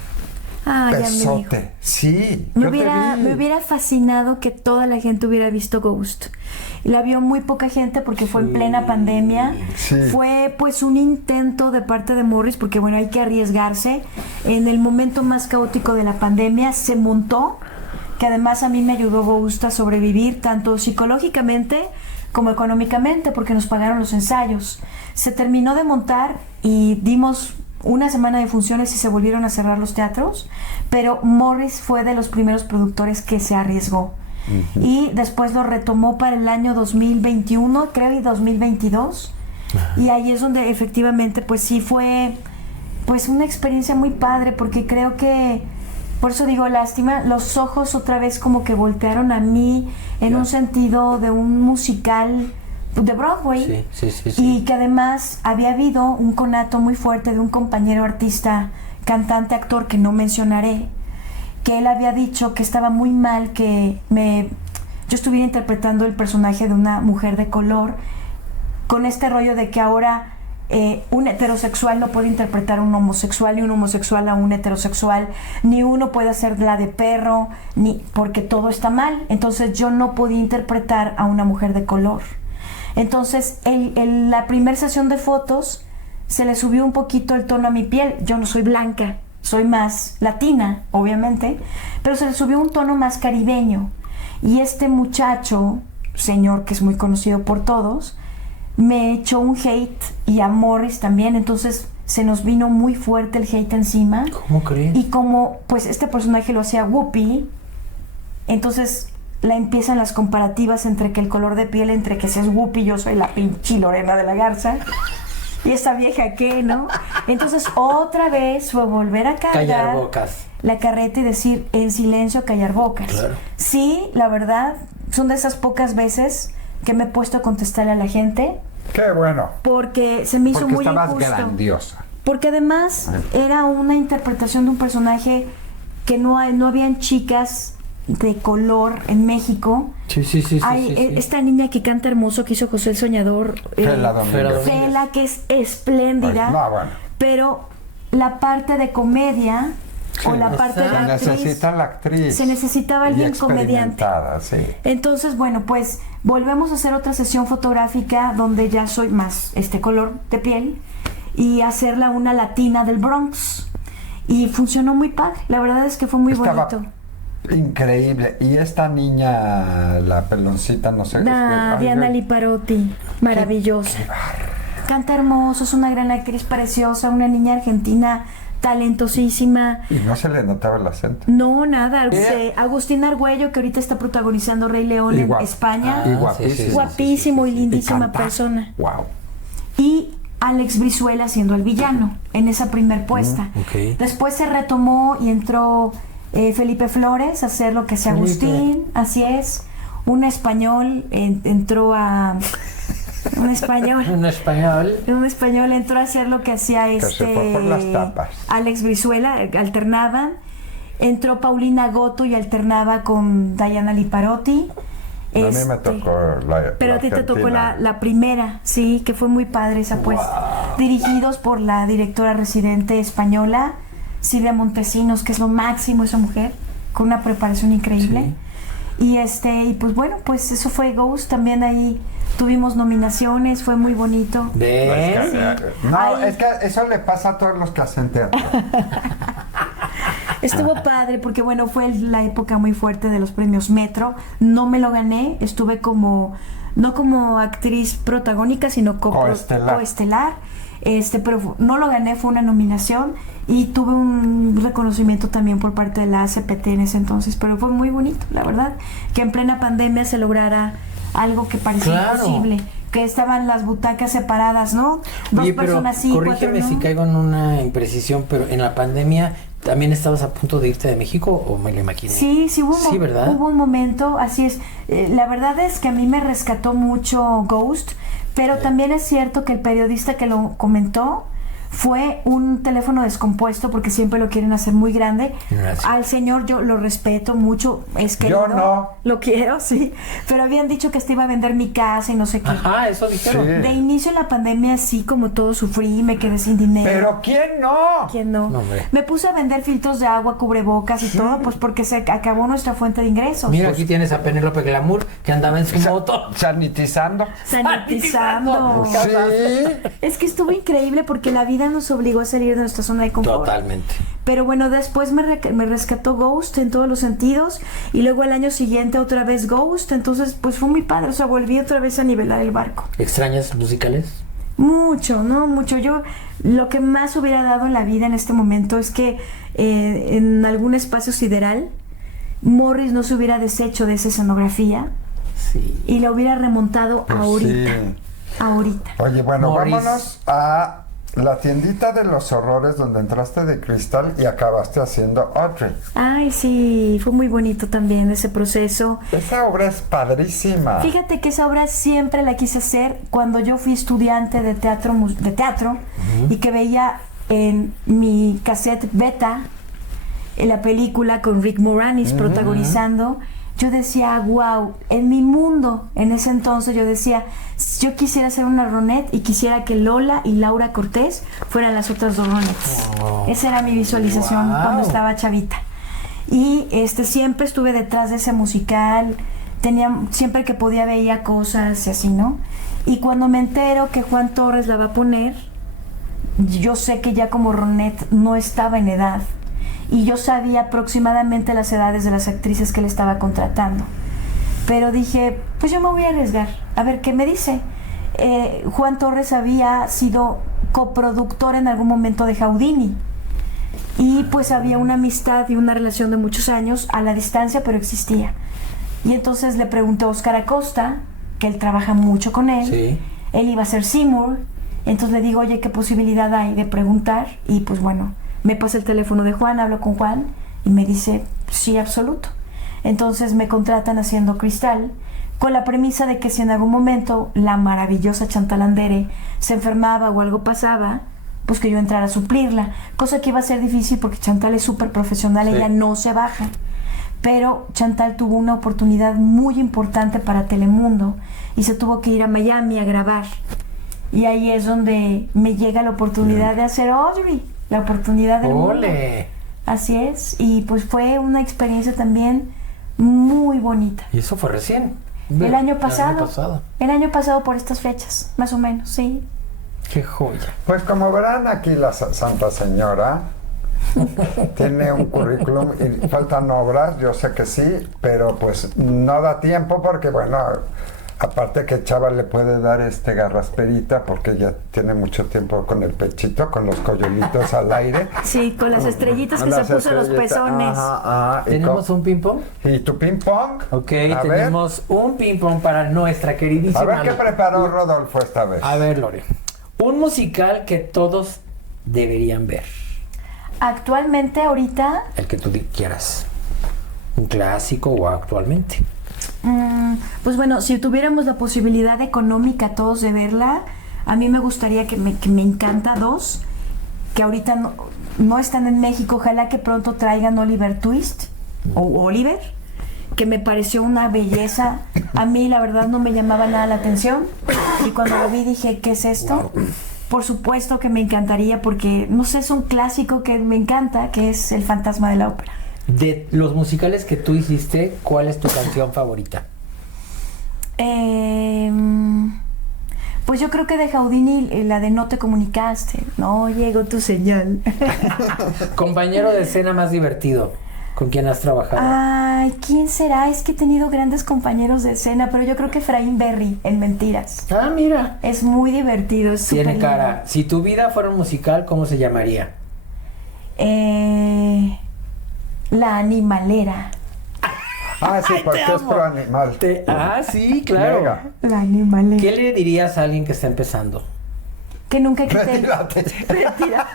Ay, amigo. Besote. Sí, Me yo te vi. me hubiera fascinado que toda la gente hubiera visto Ghost. La vio muy poca gente porque fue en plena pandemia. Sí. Fue pues un intento de parte de Morris porque bueno, hay que arriesgarse. En el momento más caótico de la pandemia se montó, que además a mí me ayudó Ghost a sobrevivir tanto psicológicamente como económicamente porque nos pagaron los ensayos. Se terminó de montar y dimos una semana de funciones y se volvieron a cerrar los teatros, pero Morris fue de los primeros productores que se arriesgó. Y después lo retomó para el año 2021, creo, y 2022. Y ahí es donde efectivamente, pues sí fue pues una experiencia muy padre, porque creo que, por eso digo, lástima, los ojos otra vez como que voltearon a mí en un sentido de un musical de Broadway. Sí. Y que además había habido un conato muy fuerte de un compañero artista, cantante, actor, que no mencionaré, que él había dicho que estaba muy mal que yo estuviera interpretando el personaje de una mujer de color, con este rollo de que ahora un heterosexual no puede interpretar a un homosexual, ni un homosexual a un heterosexual, ni uno puede hacer la de perro, ni porque todo está mal. Entonces yo no podía interpretar a una mujer de color. Entonces, la primera sesión de fotos se le subió un poquito el tono a mi piel. Yo no soy blanca, soy más latina, obviamente, pero se le subió un tono más caribeño. Y este muchacho, señor que es muy conocido por todos, me echó un hate, y a Morris también. Entonces se nos vino muy fuerte el hate encima. ¿Cómo crees? Y como pues este personaje lo hacía Whoopi, entonces la empiezan las comparativas entre que el color de piel, entre que seas Whoopi, yo soy la pinche Lorena de la Garza, y esta vieja qué, ¿no? Entonces otra vez fue volver a Callar bocas. la carreta y decir en silencio, callar bocas. Claro. Sí, la verdad, son de esas pocas veces que me he puesto a contestarle a la gente, Qué bueno. porque se me hizo Porque muy estabas injusto. grandiosa. Porque además era una interpretación de un personaje que no habían chicas de color en México. Sí. Esta niña que canta hermoso, que hizo José el Soñador, Fela Domínguez. Fela, que es espléndida, No, bueno. pero la parte de comedia o la parte de Se actriz, necesita la actriz. se necesitaba alguien y comediante. experimentada, sí. Entonces, bueno, pues volvemos a hacer otra sesión fotográfica donde ya soy más este color de piel y hacerla una latina del Bronx. Y funcionó muy padre. La verdad es que fue muy Estaba bonito. increíble. Y esta niña, la peloncita, no sé. ay, Diana ay, Liparotti, maravillosa. Canta hermoso, es una gran actriz preciosa, una niña argentina talentosísima. Y no se le notaba el acento. No, nada. Agustín Argüello, que ahorita está protagonizando Rey León en España. Y Ah, guapísimo. sí. Guapísimo y lindísima canta. persona. Wow. Y Alex Brizuela siendo el villano en esa primer puesta. ok. Después se retomó y entró Felipe Flores a hacer lo que hacía Felipe. Agustín, así es. Un español entró a... Un español. Un español. Un español entró a hacer lo que hacía se fue por las tapas. Alex Brizuela, alternaban. Entró Paulina Goto y alternaba con Diana Liparotti. A mí me tocó Pero a ti te tocó la primera, sí, que fue muy padre esa puesta. Dirigidos por la directora residente española, Silvia Montesinos, que es lo máximo esa mujer, con una preparación increíble. Y y pues bueno, pues eso fue Ghost. También ahí tuvimos nominaciones, fue muy bonito. ¿Ves? No, Ay. es que eso le pasa a todos los que hacen teatro. Estuvo padre porque bueno, fue la época muy fuerte de los premios Metro. No me lo gané, estuve no como actriz protagónica, sino coestelar. Pero no lo gané, fue una nominación y tuve un reconocimiento también por parte de la ACPT en ese entonces, pero fue muy bonito, la verdad, que en plena pandemia se lograra algo que parecía imposible. que estaban las butacas separadas, ¿no? Dos Oye, pero personas sí, cuatro corrígeme no. si caigo en una imprecisión, pero en la pandemia también estabas a punto de irte de México o me lo imaginé. Sí, Sí, ¿verdad? hubo un momento, así es. La verdad es que a mí me rescató mucho Ghost, pero también es cierto que el periodista que lo comentó fue un teléfono descompuesto porque siempre lo quieren hacer muy grande. Gracias. Al señor yo lo respeto mucho, es querido. Yo no. Lo quiero, sí. Pero habían dicho que iba a vender mi casa y no sé qué. Ajá, eso dijeron. Sí. De inicio en la pandemia sí, como todo sufrí, me quedé sin dinero. Pero ¿quién no? ¿Quién no? No, hombre. Me puse a vender filtros de agua, cubrebocas y todo, pues porque se acabó nuestra fuente de ingresos. Mira, aquí tienes a Penélope Glamour que andaba en su moto. Sanitizando. Sanitizando. Sí. Es que estuvo increíble porque la vida nos obligó a salir de nuestra zona de confort. Totalmente. Pero bueno, después me rescató Ghost en todos los sentidos y luego el año siguiente otra vez Ghost, entonces pues fue muy padre, o sea, volví otra vez a nivelar el barco. ¿Extrañas musicales? Mucho, ¿no? Mucho. Yo lo que más hubiera dado en la vida en este momento es que en algún espacio sideral Morris no se hubiera deshecho de esa escenografía Sí. y la hubiera remontado Pues ahorita. sí. Ahorita. Oye, bueno, Morris. vámonos a la tiendita de los horrores donde entraste de Cristal y acabaste haciendo Audrey. Ay, sí, fue muy bonito también ese proceso. Esa obra es padrísima. Fíjate que esa obra siempre la quise hacer cuando yo fui estudiante de teatro, y que veía en mi cassette beta en la película con Rick Moranis protagonizando. Yo decía, wow, en mi mundo, en ese entonces yo decía, yo quisiera ser una Ronette y quisiera que Lola y Laura Cortés fueran las otras dos Ronettes. Oh. Esa era mi visualización Wow. cuando estaba chavita. Y siempre estuve detrás de ese musical, siempre que podía veía cosas y así, ¿no? Y cuando me entero que Juan Torres la va a poner, yo sé que ya como Ronette no estaba en edad. Y yo sabía aproximadamente las edades de las actrices que le estaba contratando. Pero dije, pues yo me voy a arriesgar, a ver qué me dice. Juan Torres había sido coproductor en algún momento de Houdini. Y pues había una amistad y una relación de muchos años a la distancia, pero existía. Y entonces le pregunté a Oscar Acosta, que él trabaja mucho con él. Sí. Él iba a ser Seymour. Entonces le digo, oye, ¿qué posibilidad hay de preguntar? Y pues bueno, me pasa el teléfono de Juan, hablo con Juan y me dice, sí, absoluto. Entonces me contratan haciendo Cristal con la premisa de que si en algún momento la maravillosa Chantal Andere se enfermaba o algo pasaba, pues que yo entrara a suplirla, cosa que iba a ser difícil porque Chantal es súper profesional, Sí. ella no se baja. Pero Chantal tuvo una oportunidad muy importante para Telemundo y se tuvo que ir a Miami a grabar. Y ahí es donde me llega la oportunidad de hacer Audrey, la oportunidad del mundo. ¡Ole! Así es, y pues fue una experiencia también muy bonita. Y eso fue recién. El año El pasado. año pasado. El año pasado por estas fechas, más o menos, sí. ¡Qué joya! Pues como verán aquí la Santa Señora tiene un currículum y faltan obras, yo sé que sí, pero pues no da tiempo porque bueno, aparte que Chava le puede dar garrasperita porque ya tiene mucho tiempo con el pechito, con los coyolitos al aire. Sí, con las estrellitas que Las se puso en los estrellitas, pezones. ajá, y ¿Tenemos un ping-pong? ¿Y tu ping pong? Ok, A tenemos un ping-pong para nuestra queridísima... ver qué preparó Rodolfo esta vez. A ver, Lore. Un musical que todos deberían ver. Actualmente, ahorita, El que tú quieras. Un clásico o actualmente. pues bueno, si tuviéramos la posibilidad económica todos de verla, a mí me gustaría que me encanta dos, que ahorita no están en México, ojalá que pronto traigan Oliver Twist, o Oliver, que me pareció una belleza. A mí la verdad no me llamaba nada la atención, y cuando lo vi dije, ¿qué es esto? Por supuesto que me encantaría, porque no sé, es un clásico que me encanta, que es El fantasma de la ópera. De los musicales que tú hiciste, ¿cuál es tu canción favorita? Pues yo creo que de Houdini, la de No te comunicaste, no llegó tu señal. Compañero de escena más divertido, ¿con quién has trabajado? Ay, ¿quién será? Es que he tenido grandes compañeros de escena, pero yo creo que Efraín Berry en Mentiras. Ah, mira. Es muy divertido, es Tiene súper cara. lindo. Si tu vida fuera un musical, ¿cómo se llamaría? La animalera. Ah, sí, Ay, te porque es amo. pro animal. Sí, claro. Venga. La animal. ¿Qué le dirías a alguien que está empezando? Que nunca quite. Retírate. Retira.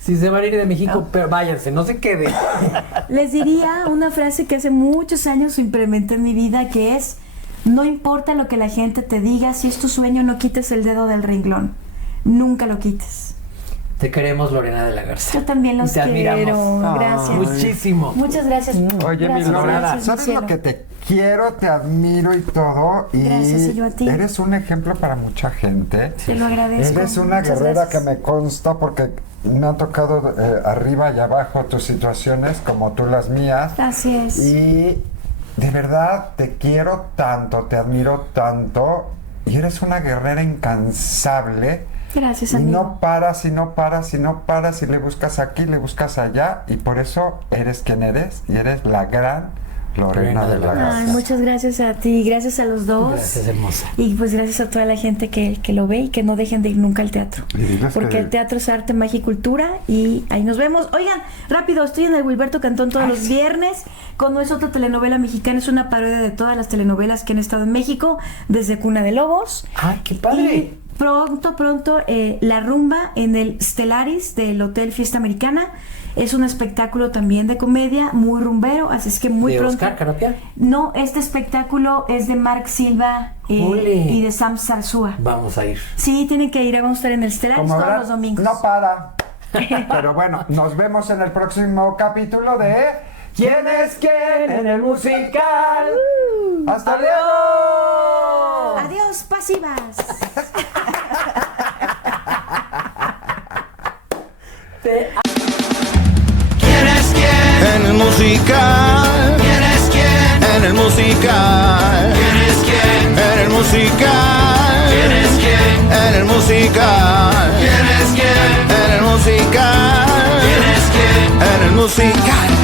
Si se van a ir de México, pero váyanse, no se queden. Les diría una frase que hace muchos años implementé en mi vida, que es: no importa lo que la gente te diga, si es tu sueño, no quites el dedo del renglón. Nunca lo quites. Te queremos, Lorena de la Garza. Yo también los Y te quiero. admiramos. Gracias. Muchísimo. Muchas gracias. Oye, Gracias, mi Lorena, gracias, mi ¿sabes cielo. lo que te quiero, te admiro y todo? Y Gracias, y yo a ti. eres un ejemplo para mucha gente. Te lo agradezco. Eres una Muchas guerrera gracias. que me consta porque me han tocado arriba y abajo tus situaciones como tú las mías. Así es. Y de verdad te quiero tanto, te admiro tanto y eres una guerrera incansable. Gracias, Y amigo. no paras, y no paras, y no paras, y le buscas aquí, le buscas allá, y por eso eres quien eres, y eres la gran Lorena de la Ay, Garza. muchas gracias a ti, gracias a los dos. Gracias, hermosa. Y pues gracias a toda la gente que lo ve y que no dejen de ir nunca al teatro. Y diles Porque que- el teatro es arte, magia y cultura. Y ahí nos vemos. Oigan, rápido, estoy en el Wilberto Cantón todos los viernes con No es otra telenovela mexicana. Es una parodia de todas las telenovelas que han estado en México, desde Cuna de Lobos. ¡Ay, qué padre! Y pronto, La Rumba en el Stellaris del Hotel Fiesta Americana. Es un espectáculo también de comedia, muy rumbero, así es que muy ¿De pronto. Oscar Carapia? No, este espectáculo es de Mark Silva ¡Ole! y de Sam Zarzúa. Vamos a ir. Sí, tienen que ir, vamos a estar en el Stellaris Como todos verán, los domingos. no para. Pero bueno, nos vemos en el próximo capítulo de ¿Quién es quién en el musical? ¡Hasta luego! Adiós, pasivas. ¿Quién es quién? En el musical. ¿Quién es quién? En el musical. ¿Quién es quién? En el musical. ¿Quién es quién? En el musical. ¿Quién es quién? En el musical. ¿Quién es quién? En el musical.